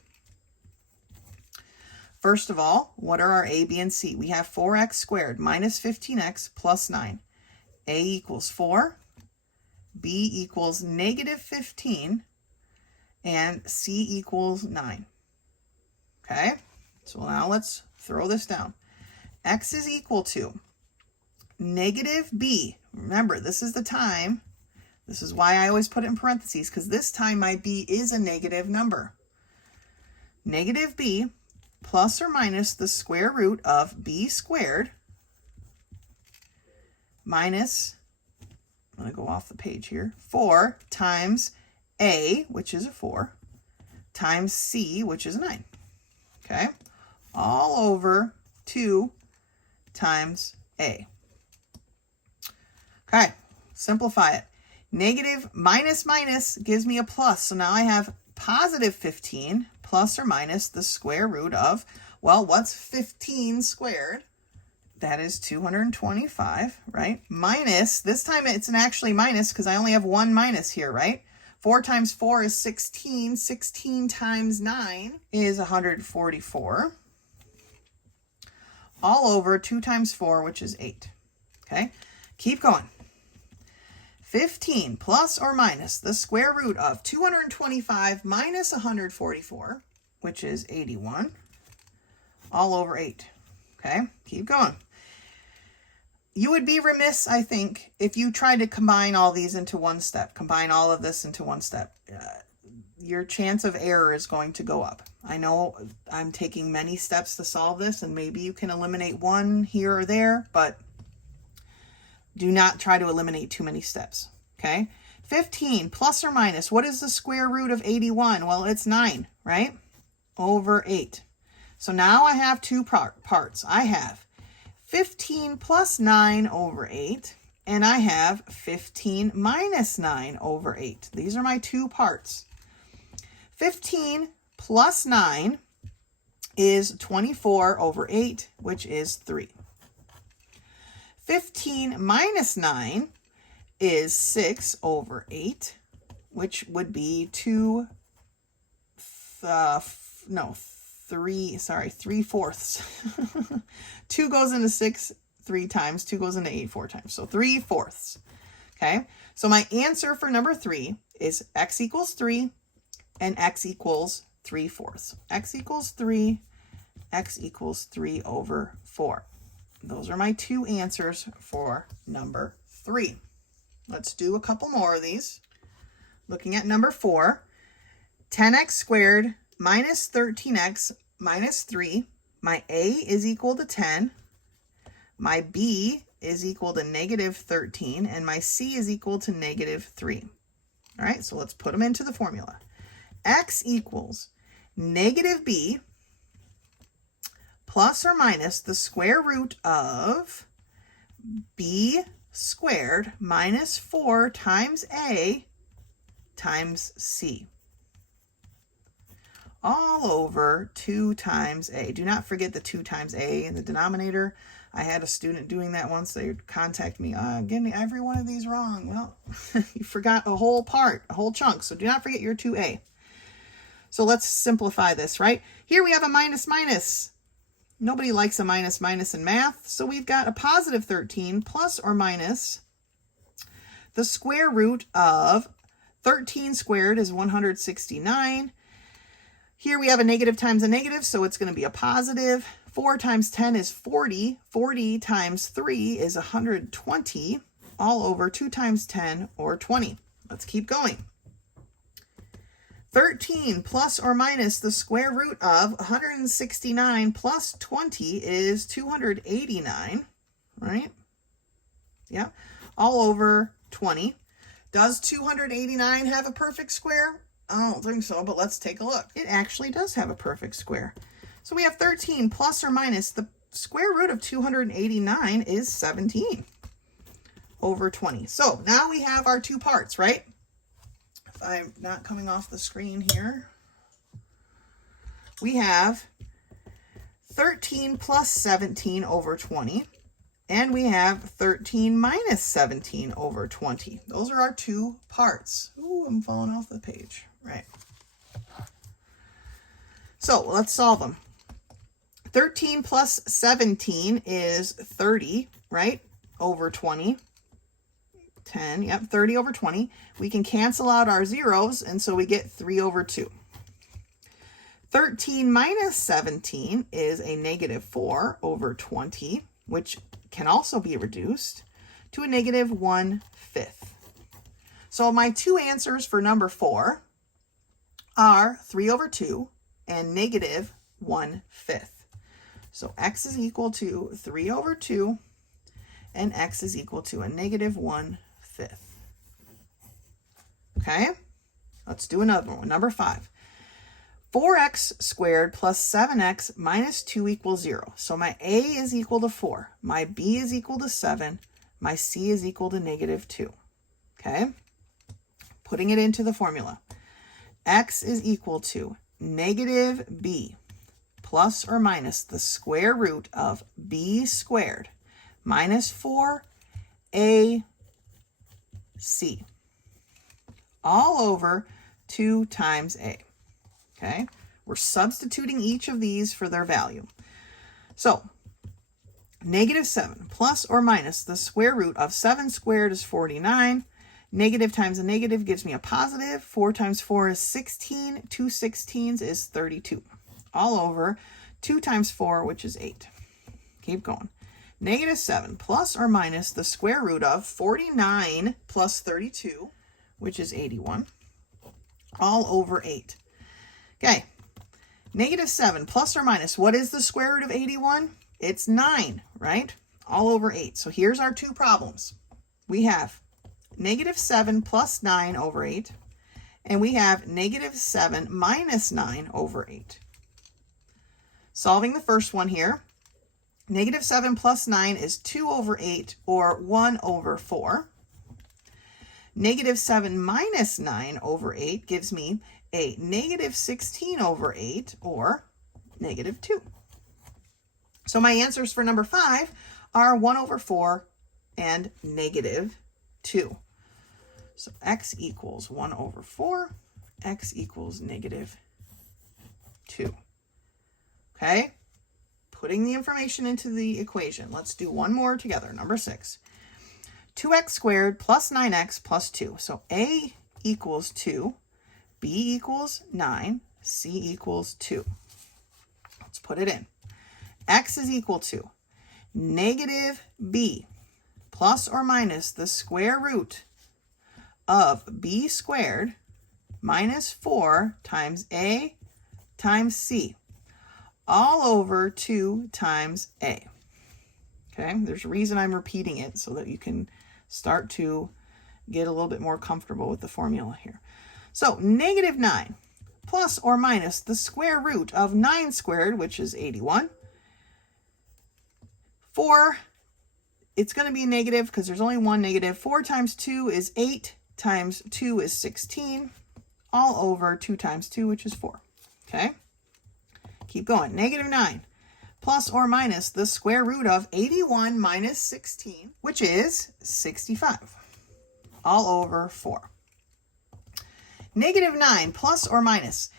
First of all, what are our a, b, and c? We have 4x squared minus 15x plus 9. A equals 4, b equals -15, and c equals 9. Okay, so now let's throw this down. X is equal to -b. Remember, this is the time. This is why I always put it in parentheses, because this time my b is a negative number. -b plus or minus the square root of b squared minus, I'm going to go off the page here, 4 times a, which is a 4, times c, which is a 9. Okay, all over 2 times a. Okay, simplify it. Negative minus minus gives me a plus. So now I have +15 plus or minus the square root of, well, what's 15 squared? That is 225, right? Minus, this time it's an actually minus because I only have one minus here, right? 4 times 4 is 16. 16 times 9 is 144. All over 2 times 4, which is 8. Okay, keep going. 15 plus or minus the square root of 225 minus 144, which is 81, all over 8. Okay, keep going. You would be remiss, I think, if you tried to combine all these into one step, combine all of this into one step. Your chance of error is going to go up. I know I'm taking many steps to solve this, and maybe you can eliminate one here or there, but do not try to eliminate too many steps, okay? 15 plus or minus, what is the square root of 81? Well, it's 9, right? Over 8. So now I have two parts. I have 15 plus 9 over 8, and I have 15 minus 9 over 8. These are my two parts. 15 plus 9 is 24 over 8, which is 3. 15 minus 9 is 6 over 8, which would be 3/4. 2 goes into 6 3 times, 2 goes into 8 4 times, so 3/4. Okay, so my answer for number 3 is x equals 3 and x equals 3/4. X equals 3, x equals 3 over 4. Those are my two answers for number 3. Let's do a couple more of these. Looking at number 4, 10x squared minus 13x minus 3. My a is equal to 10. My b is equal to -13. And my c is equal to -3. All right, so let's put them into the formula. X equals -b plus or minus the square root of b squared minus 4 times a times c, all over 2 times a. Do not forget the 2 times a in the denominator. I had a student doing that once. They would contact me, getting every one of these wrong. Well, you forgot a whole part, a whole chunk, so do not forget your 2a. So let's simplify this, right? Here we have a minus minus. Nobody likes a minus minus in math, so we've got a +13 plus or minus the square root of 13 squared is 169. Here we have a negative times a negative, so it's going to be a positive. 4 times 10 is 40. 40 times 3 is 120, all over 2 times 10, or 20. Let's keep going. 13 plus or minus the square root of 169 plus 20 is 289, right? Yeah, all over 20. Does 289 have a perfect square? I don't think so, but let's take a look. It actually does have a perfect square. So we have 13 plus or minus the square root of 289 is 17 over 20. So now we have our two parts, right? If I'm not coming off the screen here, we have 13 plus 17 over 20, and we have 13 minus 17 over 20. Those are our two parts. Ooh, I'm falling off the page. Right. So let's solve them. 13 plus 17 is 30, right? Over 20. 10, yep, 30 over 20. We can cancel out our zeros, and so we get 3 over 2. 13 minus 17 is a negative 4 over 20, which can also be reduced to a negative 1/5. So my two answers for number 4 are 3 over 2 and negative 1/5. So x is equal to 3 over 2 and x is equal to a negative 1/5. Okay, let's do another one. Number 5. 4x squared plus 7x minus 2 equals 0. So my a is equal to 4, my b is equal to 7, my c is equal to negative 2. Okay, putting it into the formula. X is equal to negative b plus or minus the square root of b squared minus 4ac all over 2 times a. Okay, we're substituting each of these for their value. So negative 7 plus or minus the square root of 7 squared is 49. Negative times a negative gives me a positive. 4 times 4 is 16. 2 16s is 32. All over 2 times 4, which is 8. Keep going. Negative 7 plus or minus the square root of 49 plus 32, which is 81. All over 8. Okay. Negative 7 plus or minus, what is the square root of 81? It's 9, right? All over 8. So here's our two problems. We have negative 7 plus 9 over 8, and we have negative 7 minus 9 over 8. Solving the first one here, negative 7 plus 9 is 2 over 8, or 1 over 4. Negative 7 minus 9 over 8 gives me a negative 16 over 8, or negative 2. So my answers for number 5 are 1 over 4 and negative 2. So x equals 1 over 4, x equals negative 2. Okay, putting the information into the equation. Let's do one more together. Number 6. 2x squared plus 9x plus 2. So a equals 2, b equals 9, c equals 2. Let's put it in. X is equal to negative b plus or minus the square root of b squared minus 4 times a times c, all over 2 times a. Okay, there's a reason I'm repeating it so that you can start to get a little bit more comfortable with the formula here. So negative 9 plus or minus the square root of 9 squared, which is 81. 4, it's going to be negative because there's only one negative. 4 times 2 is 8 times 2 is 16, all over 2 times 2, which is 4. Okay, keep going. Negative 9 plus or minus the square root of 81 minus 16, which is 65, all over 4. Negative 9 plus or minus.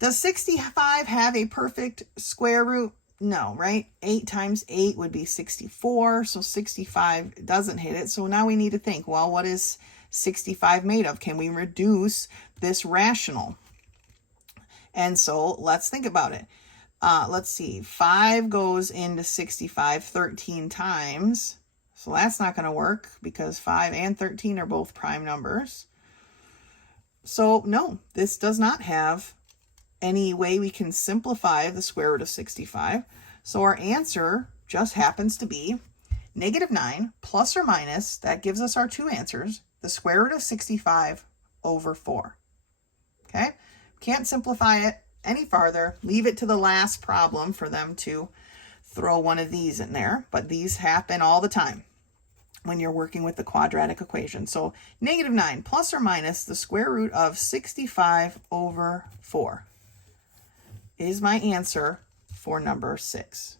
Does 65 have a perfect square root? No, right? 8 times 8 would be 64. So 65 doesn't hit it. So now we need to think, well, what is 65 made of? Can we reduce this rational? And so let's think about it. Let's see. 5 goes into 65 13 times. So that's not going to work because 5 and 13 are both prime numbers. So no, this does not have any way we can simplify the square root of 65. So our answer just happens to be -9 plus or minus, that gives us our two answers, the square root of 65 over 4. Okay? Can't simplify it any farther. Leave it to the last problem for them to throw one of these in there. But these happen all the time when you're working with the quadratic equation. So -9 plus or minus the square root of 65 over 4 is my answer for number 6.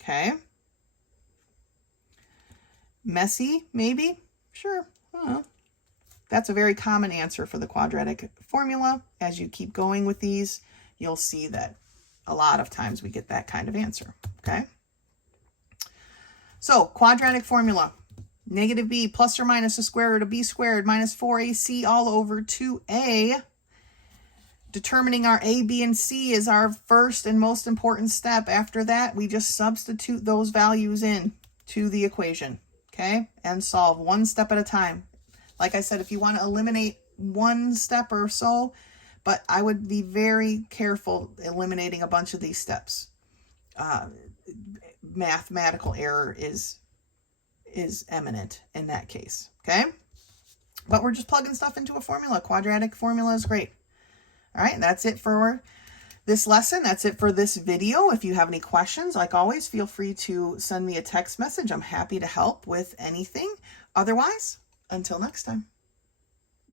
Okay. Messy, maybe? Sure. I don't know. That's a very common answer for the quadratic formula. As you keep going with these, you'll see that a lot of times we get that kind of answer. Okay. So, quadratic formula, -b plus or minus the square root of b squared minus 4ac all over 2a. Determining our a, b, and c is our first and most important step. After that, we just substitute those values in to the equation, okay? And solve one step at a time. Like I said, if you want to eliminate one step or so, but I would be very careful eliminating a bunch of these steps. Mathematical error is imminent in that case, okay? But we're just plugging stuff into a formula. Quadratic formula is great. All right, that's it for this lesson. That's it for this video. If you have any questions, like always, feel free to send me a text message. I'm happy to help with anything. Otherwise, until next time.